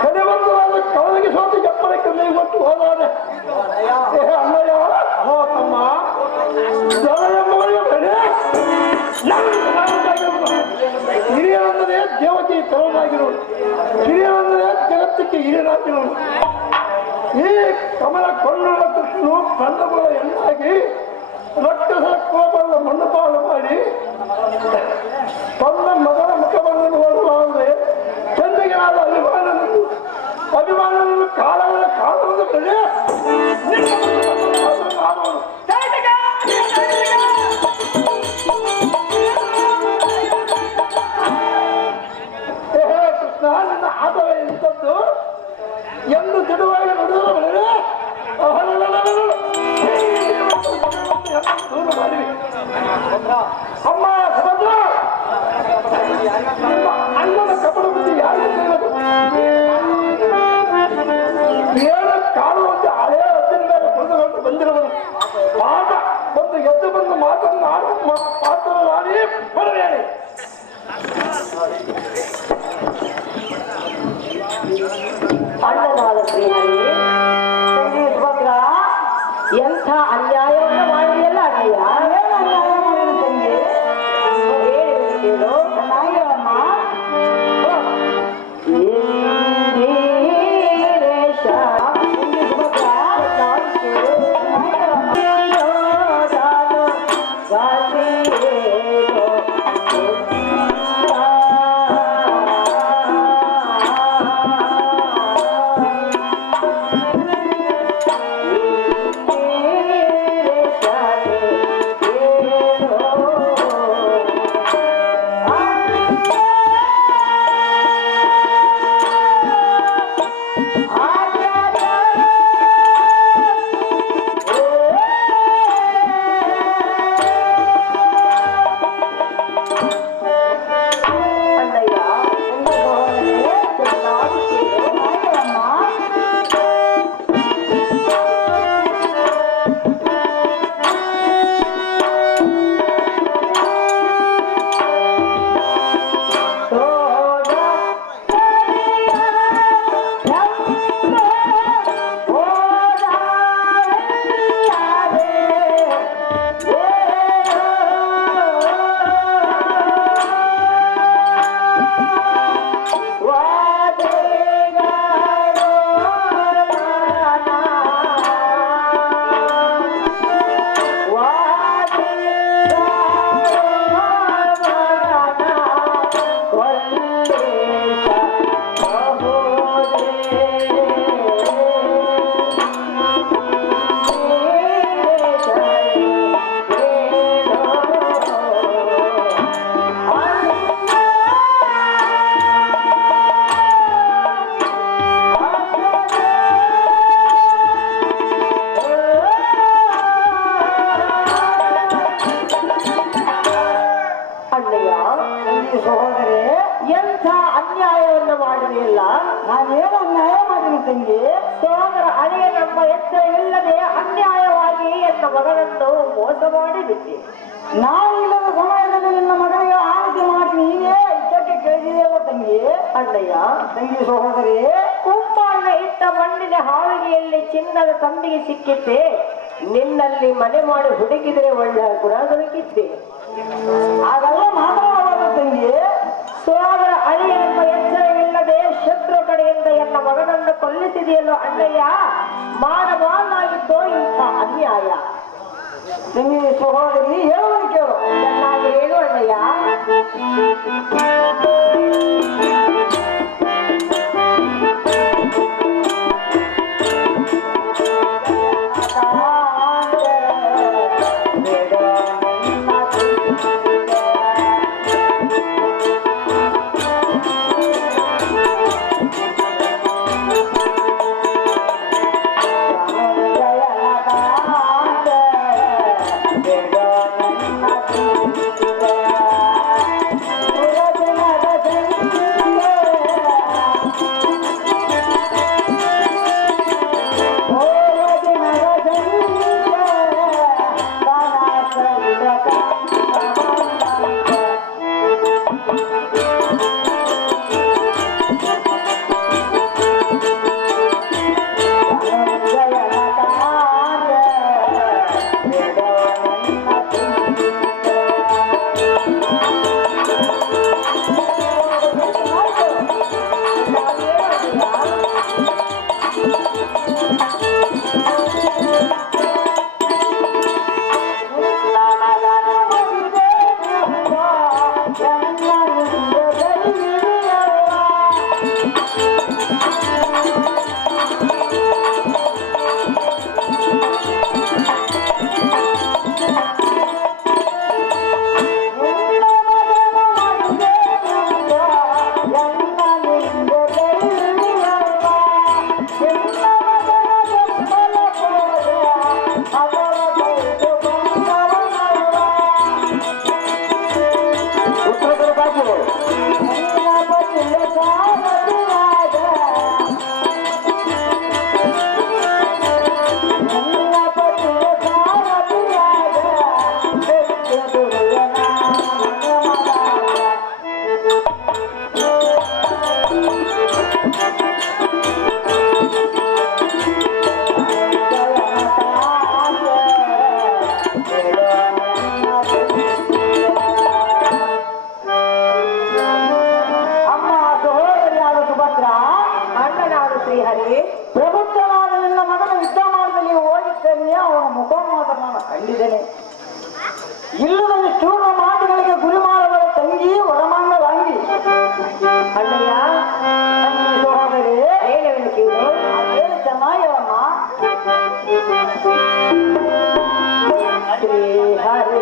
ಕಡೆವಂತರಾದ ಕವಲಿಗೆ ಸೋತು ಎಪ್ಪಳಕ್ಕೆ ಮೇಗೊಟ್ಟು ಹೋದಾನೆ. ಅಣ್ಣಯ್ಯ ತಮ್ಮ ಜನ ಎಂಬವರಿಗೆ ಬೇರೆ ಹಿರಿಯರೆಂದರೆ ದೇವತೆ ತರುಣಾಗಿರೋನು, ಹಿರಿಯರೆಂದರೆ ಜಗತ್ತಕ್ಕೆ ಹಿರಿಯರಾಗಿರೋನು. ಈ ಕಮಲ ಕೊಂಡುಳ್ಳ ಕೃಷ್ಣನು ಕಂದಗಳ ಹೆಣ್ಣಾಗಿ ರಕ್ತದ ಕೋಪದ ಮಣ್ಣು ಪಾಲು ಮಾಡಿ ತನ್ನ ಮಗನ ಮುಖವನ್ನು ನೋಡಲಾರದೆ ಚಂದಿಗೆಯಾದ ಅಭಿಮಾನವನ್ನು ಕಾಲದ ಬೆಳೆ ಕೃಷ್ಣ ನಿನ್ನ ಆಟವೇ ಇಂಥದ್ದು ಎಂದು ದಿಡುವಾಗಿ ನುಡಿದ ಬೆಳೆ ಅಮ್ಮ ಸುಭದ್ರ ಅಣ್ಣನ ಕಪಡ ಬುದ್ಧಿ ಯಾರಿಗೆ ಪಾತ್ರಧಾರಿ ಪರವೇಳಿ. ಅಣ್ಣನಾದ ಶ್ರೀಹರಿ ತಂಗಿ ಸುಭದ್ರ ಎಂಥ ಅನ್ಯಾಯವನ್ನು ಮಾಡಿದೆಯಲ್ಲ ಅಣ್ಣಯ್ಯ. ಏನು ಅನ್ಯಾಯ ಮಾಡಿದ ತಂಗಿ ಹೇಳಿ ಕೇಳು ನಾಯಮ್ಮ. ಸಹೋದರಿ ಎಂಥ ಅನ್ಯಾಯವನ್ನು ಮಾಡಿದೆಯಲ್ಲ. ನಾನೇನು ಅನ್ಯಾಯ ಮಾಡಿದ ತಂಗಿ? ಸಹೋದರ ಅಳಿಯನೆಂಬ ಎಚ್ಚರವಿಲ್ಲದೆ ಅನ್ಯಾಯವಾಗಿ ಎನ್ನ ಮಗಳನ್ನು ಮೋಸ ಮಾಡಿಬಿಟ್ಟೆ. ನಾನಿಲ್ಲದ ಸಮಯದಲ್ಲಿ ನಿನ್ನ ಮಗನಿಗೆ ಆರತಿ ಮಾಡಿ ನೀನೇ ಇದ್ದಕ್ಕೆ ಕೇಳಿದೆಯಲ್ಲ ತಂಗಿ. ಅಣ್ಣಯ್ಯ ತಂಗಿ ಸಹೋದರಿ ಕುಂಬಾರನ ಇಟ್ಟ ಮಣ್ಣಿನ ಹಾವಿಗೆಯಲ್ಲಿ ಚಿನ್ನದ ತಂಬಿಗೆ ಸಿಕ್ಕಿದ್ದೆ. ನಿನ್ನಲ್ಲಿ ಮನೆ ಮಾಡಿ ಹುಡುಕಿದರೆ ಒಳ್ಳೆ ಕೂಡ ದೊರಕಿದ್ದೆ. ಹಾಗೆಲ್ಲ ಮಾತನಾಡೋದು ತಂಗಿ. ಸೋದರ ಅಳಿಯನೆಂಬ ಎಚ್ಚರವಿಲ್ಲದೆ ಶತ್ರು ಕಡೆಯಿಂದ ಎನ್ನ ಮಗನನ್ನು ಕೊಲ್ಲಿಸಿದೆಯಲ್ಲೋ ಅಣ್ಣಯ್ಯ. ಮಾಡಬಾರದಾಗಿದ್ದೋ ಇಂಥ ಅನ್ಯಾಯ. ತಂಗಿ ಸಹೋದರಿ ಹೇಳುವುದು ಕೇಳು. ಚೆನ್ನಾಗಿ ಹೇಳು ಅಣ್ಣಯ್ಯ. ಶ್ರೀಹರಿ, ಪ್ರಬುದ್ಧನಾದ ನಿನ್ನ ಮಗನ ವಿದ್ಯಮಾನದಲ್ಲಿ ಹೋಗಿದ್ದೇನೆ, ಅವನ ಮುಖ ಮಾತ್ರ ನಾನು ಕಂಡಿದ್ದೇನೆ. ಇಲ್ಲದಲ್ಲಿ ಚೂರ್ಣ ಮಾತುಗಳಿಗೆ ಗುರಿ ಮಾಡುವ ತಂಗಿ ವರಮಾಂಗಲಾಂಗಿ ಅಣ್ಣಯ್ಯ ಸಹೋದರಿ ಹೇಳುವೆನು ಕೇಳು. ಹೇಳಿ ಚೆನ್ನಾಗಿರಮ್ಮ. ಶ್ರೀಹರಿ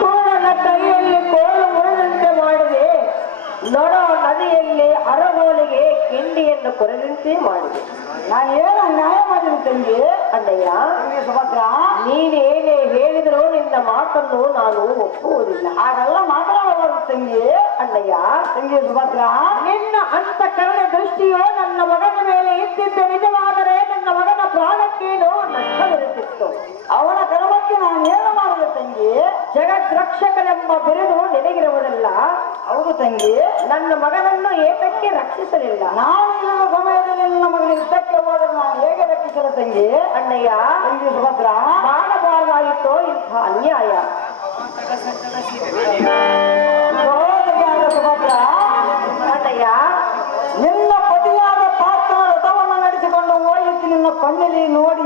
ಕೋಲನ ಕೈಯಲ್ಲಿ ಕೋಲು ಮುರಿದಂತೆ ಮಾಡಿದೆ, ನೊಡ ನದಿಯಲ್ಲಿ ಅರಗೋಲಿಗೆ ಕಿಂಡಿಯನ್ನು ಕೊರೆದಂತೆ ಮಾಡಿದೆ. ನಾನು ಏನು ನ್ಯಾಯ ಮಾಡಿದ ತಂಗಿ ಅಣ್ಣಯ್ಯ, ಸುಭದ್ರ, ನೀನೇನೇ ಹೇಳಿದರೂ ನಿನ್ನ ಮಾತನ್ನು ನಾನು ಒಪ್ಪುವುದಿಲ್ಲ. ಹಾಗೆಲ್ಲ ಮಾತಾಡಬಾರದು ತಂಗಿ. ಅಣ್ಣಯ್ಯ, ತಂಗಿ ಸುಭದ್ರ, ನಿನ್ನ ಅಂತಃಕರಣ ದೃಷ್ಟಿಯೋ ನನ್ನ ಮಗನ ಮೇಲೆ ಇದ್ದಿದ್ದ ನಿಜವಾದರೆ ನನ್ನ ಮಗನ ಪ್ರಾಣಕ್ಕೇನೋ ನಷ್ಟವಿರುತ್ತಿತ್ತು. ಅವನ ಕರ್ಮಕ್ಕೆ ನಾನು ಏನು ಮಾಡಿದೆ ತಂಗಿ? ಜಗದ್ರಕ್ಷಕನೆಂಬ ಬಿರುದು ನಿನಗಿರುವುದಲ್ಲ. ಹೌದು ತಂಗಿ, ನನ್ನ ಮಗನನ್ನು ಏತಕ್ಕೆ ರಕ್ಷಿಸಲಿಲ್ಲ? ನಾನು ಇರುವ ಸಮಯದಲ್ಲಿ ನನ್ನ ಮಗನ ಯುದ್ಧಕ್ಕೆ ಹೋದರೆ ನಾನು ಹೇಗೆ ರಕ್ಷಿಸಲು ತಂಗಿ? ಅಣ್ಣಯ್ಯ, ತಂಗಿ ಸುಭದ್ರ, ಮಾಡಬಾರದಾಗಿತ್ತೋ ಇಂಥ ಅನ್ಯಾಯ. ಸಹೋದರಿಯಾದ ಸುಭದ್ರ, ಅಣ್ಣಯ್ಯ, ನಿನ್ನ ಪತಿಯಾದ ಪಾತ್ರ ರಥವನ್ನು ನಡೆಸಿಕೊಂಡು ಹೋಯಿತು ನಿನ್ನ ಕಣ್ಣಲ್ಲಿ ನೋಡಿ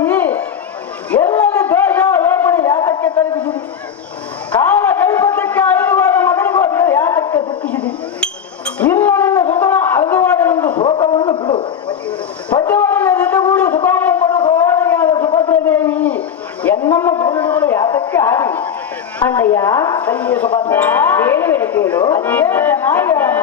ಎಲ್ಲಲ್ಲಿ ದೋಷ ಲೋಪಣೆ ಯಾತಕ್ಕೆ ತಲುಪಿಸಿದಿ? ಕಾಲ ಕೈಪತ್ತಕ್ಕೆ ಅಳಿದುವಾದ ಮಗನಿಗೋಸ್ಕರ ಯಾತಕ್ಕೆ ದುಃಖಿಸಿದಿ? ಇನ್ನು ನಿನ್ನ ಸುತನ ಅಳಿದುವಾದ ನಿಂದು ಶೋಕವನ್ನು ಬಿಡು. ಪತಿಯವರನ್ನ ಜೊತೆಗೂಡಿ ಸುಖವನ್ನು ಪಡು ಸಹೋದರಿಯಾದ ಸುಭದ್ರ ದೇವಿ ಎನ್ನಮ್ಮ ಗುರುಗಳು ಯಾತಕ್ಕೆ ಆಡಿ? ಅಣ್ಣಯ್ಯ, ತಂಗಿ ಸುಭದ್ರ, ಹೇಳುವೆನು ಕೇಳು. ಅದೇನು ಚೆನ್ನಾಗಿ ಹೇಳಮ್ಮ.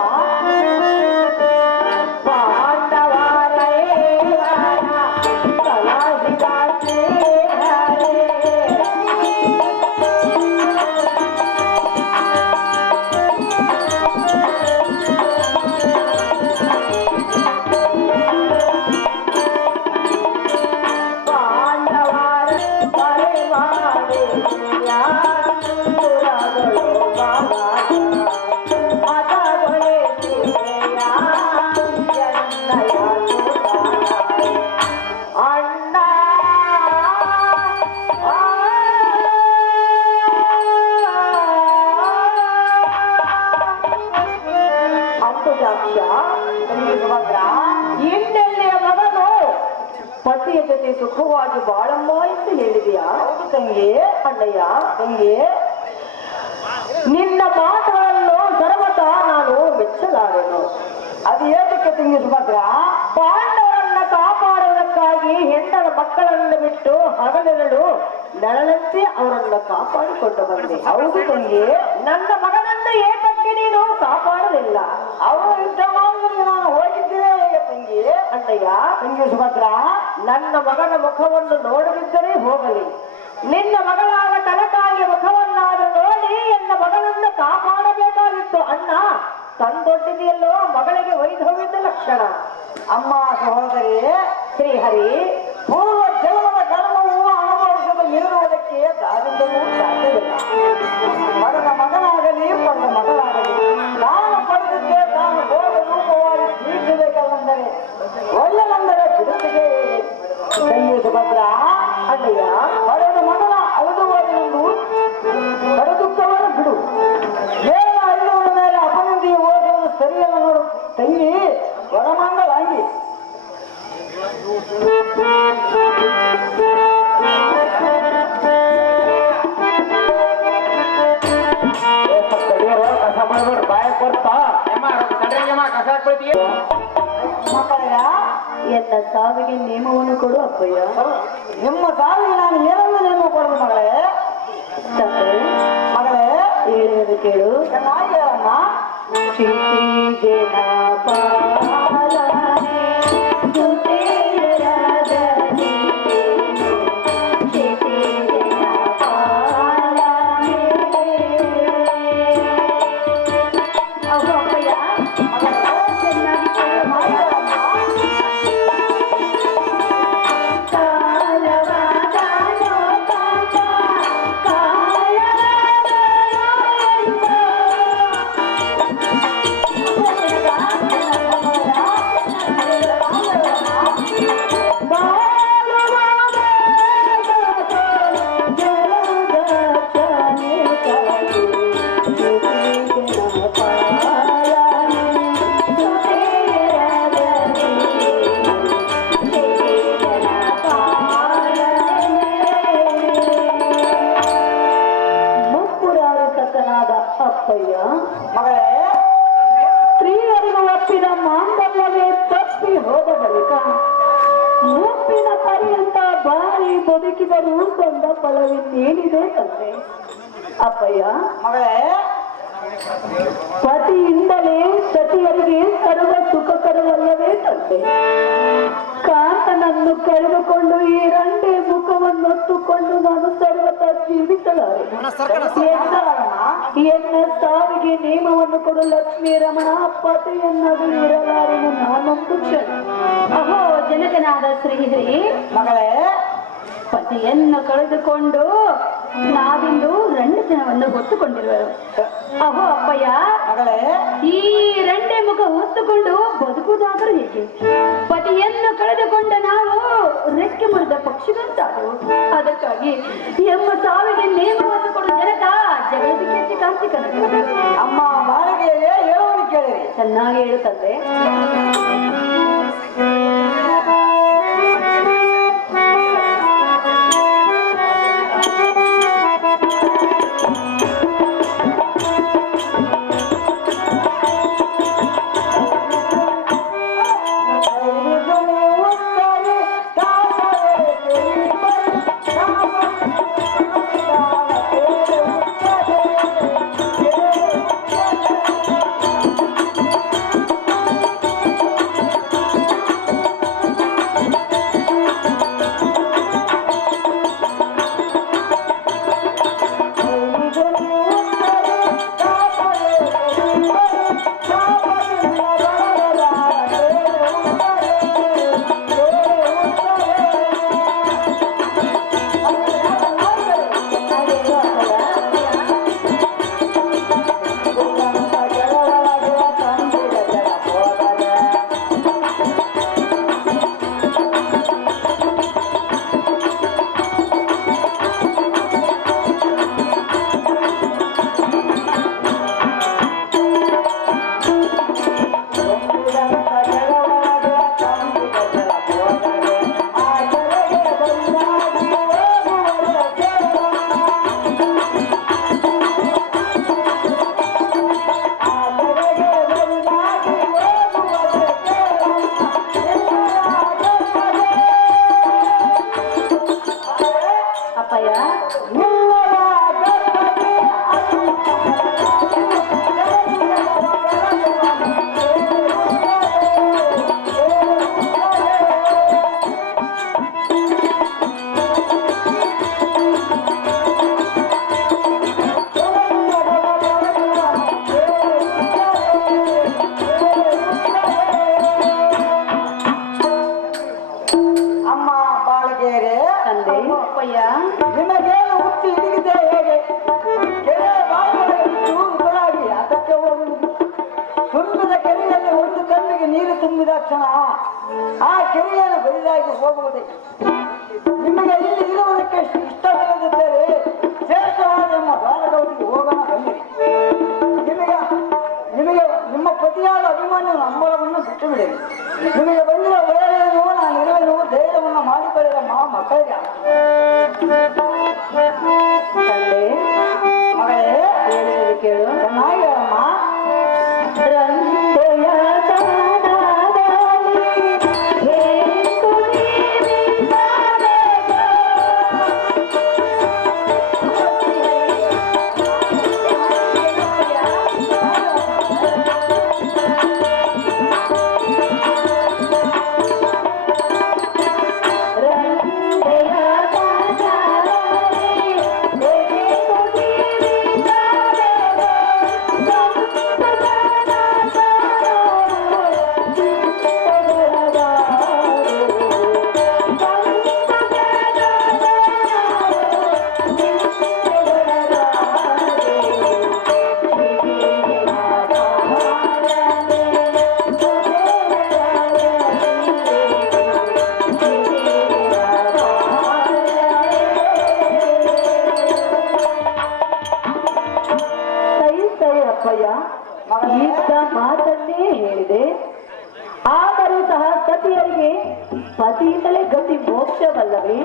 ಇನ್ನೆಲ್ಲಿಯ ಮಗನು ಪತಿಯ ಜೊತೆ ಸುಖವಾಗಿ ಬಾಳಮ್ಮ ಎಂದು ಹೇಳಿದೆಯಾ? ಹೌದು ತಂಗಿ. ಅಣ್ಣಯ್ಯ, ತಂಗಿ, ನಿನ್ನ ಮಾತುಗಳನ್ನು ಸರ್ವತಾ ನಾನು ಮೆಚ್ಚಲಾರೆನು. ಅದು ಏತಕ್ಕೆ ತಂಗಿ ಸುಭದ್ರ? ಪಾಂಡವರನ್ನ ಕಾಪಾಡುವುದಕ್ಕಾಗಿ ಹೆಣ್ಣರ ಮಕ್ಕಳನ್ನು ಬಿಟ್ಟು ಹಗಲಿರಲು ನೆರಳಂತೆ ಅವರನ್ನು ಕಾಪಾಡಿಕೊಂಡು ಬಂದೆ. ಹೌದು ತಂಗಿ, ನನ್ನ ಮಗನನ್ನು ಏತಕ್ಕೆ ನೀನು ಕಾಪಾಡಲಿಲ್ಲ? ಅವರು ಯುದ್ಧ ಮಾಡುವುದಕ್ಕೆ ನಾನು ಹೋಗಿದ್ದೇನೆ ಹೇಗೆ ತಂಗಿ? ಅಣ್ಣಯ್ಯ, ತಂಗಿ ಸುಭದ್ರ, ನನ್ನ ಮಗನ ಮುಖವನ್ನು ನೋಡದಿದ್ದರೆ ಹೋಗಲಿ, ನಿನ್ನ ಮಗಳಾದ ಕನಕಾಲಿಯ ಮುಖವನ್ನಾದರೂ ನೋಡಿ ಎನ್ನ ಮಗನನ್ನು ಕಾಪಾಡಬೇಕಾಗಿತ್ತು. ಅಣ್ಣ ತಂದೊಡ್ಡಿದೆಯಲ್ಲೋ ಮಗಳಿಗೆ ವೈಧವ್ಯದ ಲಕ್ಷಣ. ಅಮ್ಮ ಸಹೋದರಿ, ಶ್ರೀಹರಿ, ಪೂರ್ವ ಜನ್ಮದ ಕರ್ಮವು ಅನುಭವಿಸಲು ಮೀರುವುದಕ್ಕೆ ದಾರಿಂದಲೂ ಸಾಧ್ಯವಿಲ್ಲ. ಮಗನ ಮಗನಾಗಲಿ ಪಡೆದ ಮಗಳಾಗಲಿ ನಾನು ಪಡೆದಿದ್ದೆ ತಾನು ಭೋಗ ರೂಪವಾಗಿ ಜೀವಿಸಬೇಕೆಂದರೆ ಒಳ್ಳೆಯಂದರೆ ಬಿಡುತ್ತಿಗೆ ತಂಗಿ ಸುಭದ್ರ. ಅಣ್ಣಯ್ಯ, ಎನ್ನ ಸಾವಿಗೆ ನೇಮವನ್ನು ಕೊಡು ಅಪ್ಪಯ್ಯ. ನಿಮ್ಮ ಸಾವಿಗೆ ನಾನು ಏನನ್ನು ನೇಮ ಕೊಡೋದು ಮಗಳೇ? ತಂದೆ ಮಗಳೇ ಹೇಳಿರೋದು ಕೇಳು. ಚೆನ್ನಾಗಿ ಹೇಳಮ್ಮ. ಅಪ್ಪಯ್ಯ ಮಗಳೇ ಸ್ತ್ರೀಯರಿಗೆ ಒಪ್ಪಿದ ಮಾಂಗಲ್ಯವೇ ತಪ್ಪಿ ಹೋದ ಬಳಿಕ ಮುಪ್ಪಿನ ಪರ್ಯಂತ ಬಾರಿ ಬದುಕಿದರೂ ಬಂದ ಫಲವಿನ್ನೇನಿದೆ ತಂದೆ? ಅಪ್ಪಯ್ಯ ಮಗಳೇ ಪತಿಯಿಂದಲೇ ಸತಿಯರಿಗೆ ಸರ್ವ ಸುಖಕರವಲ್ಲವೇ ತಂದೆ? ಕಾಂತನನ್ನು ಕಳೆದುಕೊಂಡು ಈ ರಂಡೆ ಮುಖವನ್ನೊತ್ತುಕೊಂಡು ನಾನು ಸರ್ವತ ಜೀವಿಸಲಾರೆ. ಎನ್ನ ಸಾವಿಗೆ ನೇಮವನ್ನು ಕೊಡು ಲಕ್ಷ್ಮೀ ರಮಣ, ಪತಿಯನ್ನದು ಇರಲಾರೆನು ನಾನೊಂದು ಕ್ಷಣ. ಅಹೋ ಜನಕನಾದ ಶ್ರೀಹರಿ, ಮಗಳೇ ಪತಿಯನ್ನು ಕಳೆದುಕೊಂಡು ನಾವಿಂದು 2 ಜನವನ್ನು ಹೊತ್ತುಕೊಂಡಿರುವರು. ಅಹೋ ಅಪ್ಪಯ್ಯ, ಮಗಳೇ ಈ ರಂಡೆ ಮುಖ ಹೊತ್ತುಕೊಂಡು ಬದುಕುವುದಾದರೂ ಹೇಗೆ? ಪತಿಯನ್ನು ಕಳೆದುಕೊಂಡ ನಾವು ರೆಕ್ಕೆ ಮುರಿದ ಪಕ್ಷಿಗಳಂತಾದವು. ಅದಕ್ಕಾಗಿ ಎಮ್ಮ ಸಾವಿಗೆ ನೇಮವನ್ನು ಕೊಡು ಜನಕ, ಜಗದಕ್ಕೆ ಕಾಂತಿ ಕನಕ. ಅಮ್ಮ ಬಾಳಿಗೆಯೇ ಹೇಳುವುದು ಕೇಳಿರಿ. ಚೆನ್ನಾಗಿ ಹೇಳುತ್ತದೆ. ನಿಮಗೇನು ಹುಟ್ಟಿ ಹಿಡಿದಿದೆ ಹೇಗೆ? ಕೆರೆ ಬಾಯಿಗಳಾಗಿ ಅದಕ್ಕೆ ಹೋಗುವುದು. ತುಂಬಿದ ಕೆರೆಯಲ್ಲಿ ಒಂದು ಕಣ್ಣಿಗೆ ನೀರು ತುಂಬಿದ ಕ್ಷಣ ಆ ಕೆರೆಯನ್ನು ಬರಿದಾಗಿ ಹೋಗುವುದೇ. ನಿಮಗೆ ಇಲ್ಲಿ ಇರುವುದಕ್ಕೆ ಇಷ್ಟವಿಲ್ಲದಿದ್ದರೆ ಶ್ರೇಷ್ಠವಾದ ನಿಮ್ಮ ಬಾಲಕವರಿಗೆ ಹೋಗೋಣ ಬನ್ನಿರಿ. ನಿಮಗೆ ನಿಮ್ಮ ಪತಿಯಾದ ಅಭಿಮಾನಿ ನಂಬಳವನ್ನು ಬಿಟ್ಟು ಬಿಡಿರಿ. ನಿಮಗೆ ಬಂದಿರೋ ಒಳ್ಳೆಯದು ನಾನು ಇರುವೆನು, ಧೈರ್ಯವನ್ನು ಮಾಡಿಕೊಳ್ಳಿರಮ್ಮ ಮಕ್ಕಳಿಗೆ. ಮಗಳೇ ಹೇಳಿದರೆ ಕೇಳು, ಚೆನ್ನಾಗಿ ಹೇಳಮ್ಮ. ಪತಿಯಿಂದಲೇ ಗತಿ ಮೋಕ್ಷವಲ್ಲವೇ,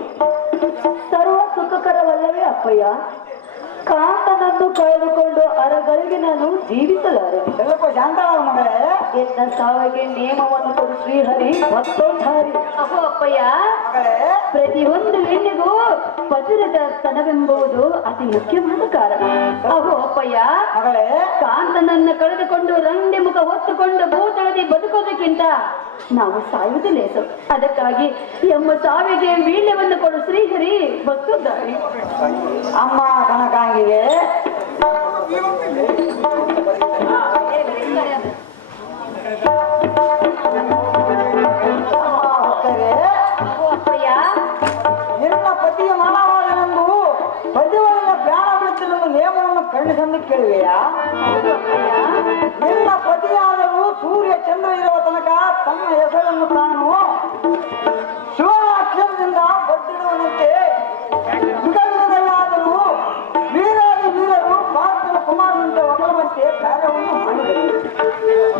ಸರ್ವ ಸುಖಕರವಲ್ಲವೇ ಅಪ್ಪಯ್ಯ? ಕಾಂತನನ್ನು ಕಳೆದುಕೊಂಡು ಅರಗಳಿಗೆ ನಾನು ಜೀವಿಸಲಾರೆ. ಸ್ವಲ್ಪ ಶಾಂತ ಮಗಳೇ. ಎನ್ನ ಸಾವಿಗೆ ನೇಮವನ್ನು ಕೊಡು ಶ್ರೀಹರಿ ಮತ್ತೊಂದಾರಿ. ಅಹೋ ಅಪ್ಪಯ್ಯ, ಪ್ರತಿಯೊಂದು ಹೆಣ್ಣಿಗೂ ವಜ್ರದ ಸ್ತನವೆಂಬುದು ಅತಿ ಮುಖ್ಯವಾದ ಕಾರಣ. ಅಹೋ ಅಪ್ಪಯ್ಯ, ಕಾಂತನನ್ನು ಕಳೆದುಕೊಂಡು ರಂಡಿ ಮುಖ ಹೊತ್ತುಕೊಂಡು ಭೂತಳದಿ ಬದುಕೋದಕ್ಕಿಂತ ನಾವು ಸಾಯುವುದಿಲ್ಲ. ಅದಕ್ಕಾಗಿ ಎಮ್ಮ ಸಾವಿಗೆ ವೀಳ್ಯವನ್ನು ಕೊಡು ಶ್ರೀಹರಿ ಮತ್ತೊಂದಾರಿ. ಅಮ್ಮ ಕನಕಾಂಗಿಗೆ ನಿನ್ನ ಪತಿಯ ಮಾನವಾದನೆಂದು ಪತಿವರನ್ನ ಪ್ರಾಣ ಬಿಡುತ್ತಲೆಂದು ನೇಮವನ್ನು ಕರುಣಿಸೆಂದು ಕೇಳುವೆಯಾ? ನಿನ್ನ ಪತಿಯಾದರೂ ಸೂರ್ಯ ಚಂದ್ರ ಇರುವ ತನಕ ತನ್ನ ಹೆಸರನ್ನು ತಾನು ಶಿವನ ಅಕ್ಷರದಿಂದ ಬರೆದಿಡುವಂತೆ ಯುಗಯುಗದಲ್ಲಾದರೂ ವೀರಾದಿ ವೀರರು ಭಾರತದ ಕುಮಾರನಂತೆ ಒಗಲುವಂತೆ ಕಾರ್ಯವನ್ನು ಮಾಡಿದರು.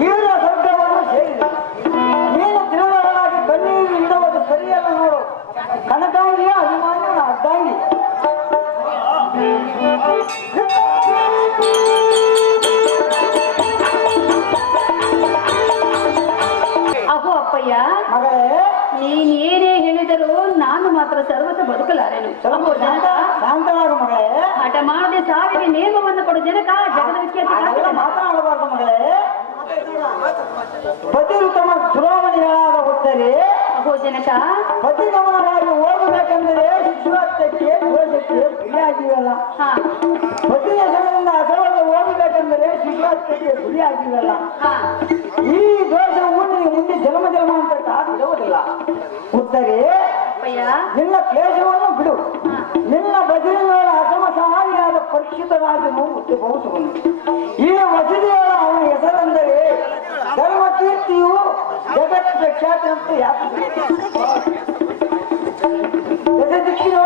ವೀರ ಸ್ವರ್ಗವನ್ನು ಸೇರಿದರು. ನೀನು ತಿರುಳಾಗಿ ಕಣ್ಣೀರು ಇಡುವುದು ಸರಿಯಲ್ಲ ನೋಡು. ಕನಕಾಂಗಿಯ ಅಭಿಮಾನಿಯ ಅಡ್ಡಾಂಗಿ. ಅಹೋ ಅಪ್ಪಯ್ಯ, ಮಗಳೇ, ನೀನ್ ಏನೇ ಹೇಳಿದರೂ ನಾನು ಮಾತ್ರ ಸರ್ವತ ಬದುಕಲಾರೆನು. ಶಾಂತನಾಗು ಮಗಳೇ. ಹಠ ಮಾಡದೆ ಸಾವಿಗೆ ನೇಮವನ್ನು ಕೊಡು ಜನಕ. ಜಗದ ವಿಖ್ಯಾತ ಮಾತನಾಡಬಾರ್ದು ಮಗಳೇ. ಪತಿರುತ್ತಮ ಚುನಾವಣೆಯಾದ ಹುಟ್ಟರೆ ಅಹೋ ಜನಕ, ಪತಿಗಮನವಾಗಿ ಹೋಗಬೇಕೆಂದರೆ ಶಿಶುಹತ್ಯಕ್ಕೆ ದೋಷಕ್ಕೆ ಗುರಿಯಾಗಿವಲ್ಲ. ಪತಿಯ ಹೆಸರಿನಿಂದ ಅಸವಾದ ಹೋಗಬೇಕೆಂದರೆ ಶಿಶುಹತ್ಯಕ್ಕೆ ಗುರಿಯಾಗಿವಲ್ಲ. ಈ ದೋಷವು ನಿನಗೆ ಮುಂದೆ ಜನ್ಮ ಜನ್ಮಾಂತರ ಬಿಡುವುದಿಲ್ಲ. ಉತ್ತರೆ ನಿನ್ನ ಕ್ಲೇಶವನ್ನು ಬಿಡು. ನಿನ್ನ ಬದಲಿನ ಅಸಮ ಸಹಾಯಿಯಾದ ಪರೀಕ್ಷಿತ ರಾಜನು ಉದ್ಭವಿಸುವನು. ಈ ವಸತಿಯಾದ ಅವನ ಹೆಸರೆಂದರೆ ಧರ್ಮ ಕೀರ್ತಿಯು ಜಗತ್ ಪ್ರಖ್ಯಾತಿ ಅಂತ ದಿಕ್ಕಿನೋ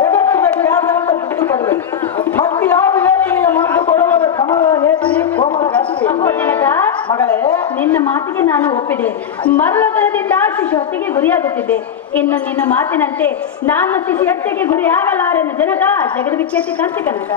ಜಗತ್ ಪ್ರಖ್ಯಾತ ಅಂತ ಬಿಟ್ಟುಕೊಡಬೇಕು. ಮತ್ತೆ ಯಾವ ವೇದಿಕೆಗೆ ಮನಸ್ಸು ಕೊಡುವಾಗ ಕಮಲದ ನೇತ್ರಿ ಕೋಮಲ ಮಗಳೇ, ನಿನ್ನ ಮಾತಿಗೆ ನಾನು ಒಪ್ಪಿದೆ. ಮರಳತನದಿಂದ ಶಿಶುಹತ್ಯೆಗೆ ಗುರಿಯಾಗುತ್ತಿದ್ದೆ. ಇನ್ನು ನಿನ್ನ ಮಾತಿನಂತೆ ನಾನು ಶಿಶುಹತ್ಯೆಗೆ ಗುರಿಯಾಗಲಾರೆನು ಜನಕ. ಜಗದ ವಿಖ್ಯಾತಿ ಕಾಂತಿ ಕನಕ.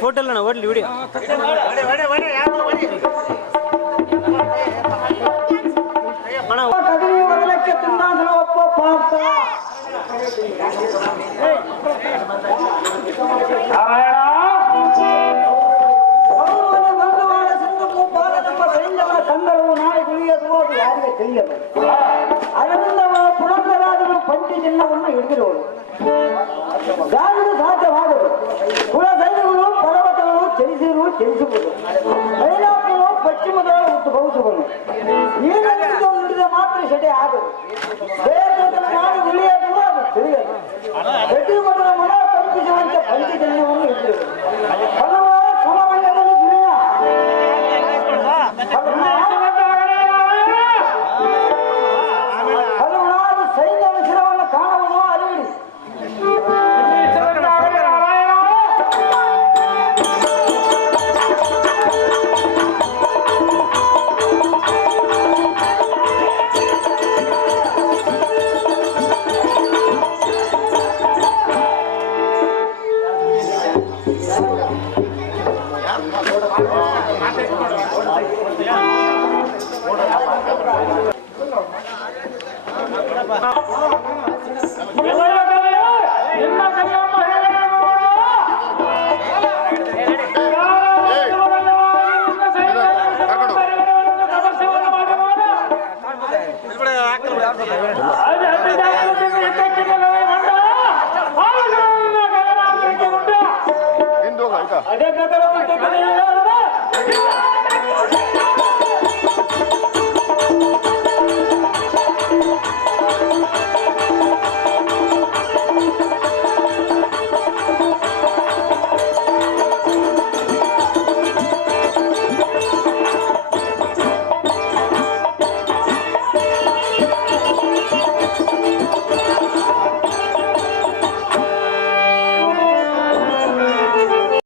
ಫೋಟೋ ಅಲ್ಲ ಓಡ್ಲಿ ವಿಡಿಯೋ ಬದಲಕ್ಕೆ ತುಂಡಾಂತರ ಒಪ್ಪ ಪಾಪ ಬಂಧುವಾದ ಸಿಂಧು ಪಾಲನೆಂಬ ಸೈನ್ಯಗಳ ಸಂದರ್ಭವು ನಾಳೆ ಗುಳಿಯದು ಅದು ಯಾರಿಗೆ ತಿಳಿಯದು. ಅದರಿಂದ ಪುರಂದರಾಜನು ಪಂಚಿ ಚಿನ್ನವನ್ನು ಹಿಡಿದಿರುವುದು ಗಾಳಿಗೆ ಸಾಧ್ಯವಾಗದು. ಕುಲ ಸೈನ್ಯಗಳು ಪರ್ವತಗಳು ಚಲಿಸುವುದು. ಮೈನಾಪಗಳು ಪಶ್ಚಿಮದೊಳಗೆ ಉದ್ಭವಿಸುವುದು. ನೀರಿನಿಂದ ನುಡಿದ ಮಾತ್ರ ಸೆಡೆ ಆಗದು. ಬೇರೆ ನಾಳೆ ಗುಳಿಯದು ಅದು ತಿಳಿಯದು. ಪ್ರತಿ ಮೊದಲ ಮನ ಕಲ್ಪಿಸುವಂತೆ ಪಂಚಿ ಚಿನ್ನವನ್ನು ಹಿಡಿದಿರುವುದು. ಹಲವಾರು ಸಮರಂಗದಲ್ಲಿ ದುನಿಯ ಹಲವಾರು ಸೈನ್ಯ ಶಿರವನ್ನು ಕಾಣುವುದು ಅರಿವಿಡಿ. ಮಾತಾಡ್ಕೊಂಡು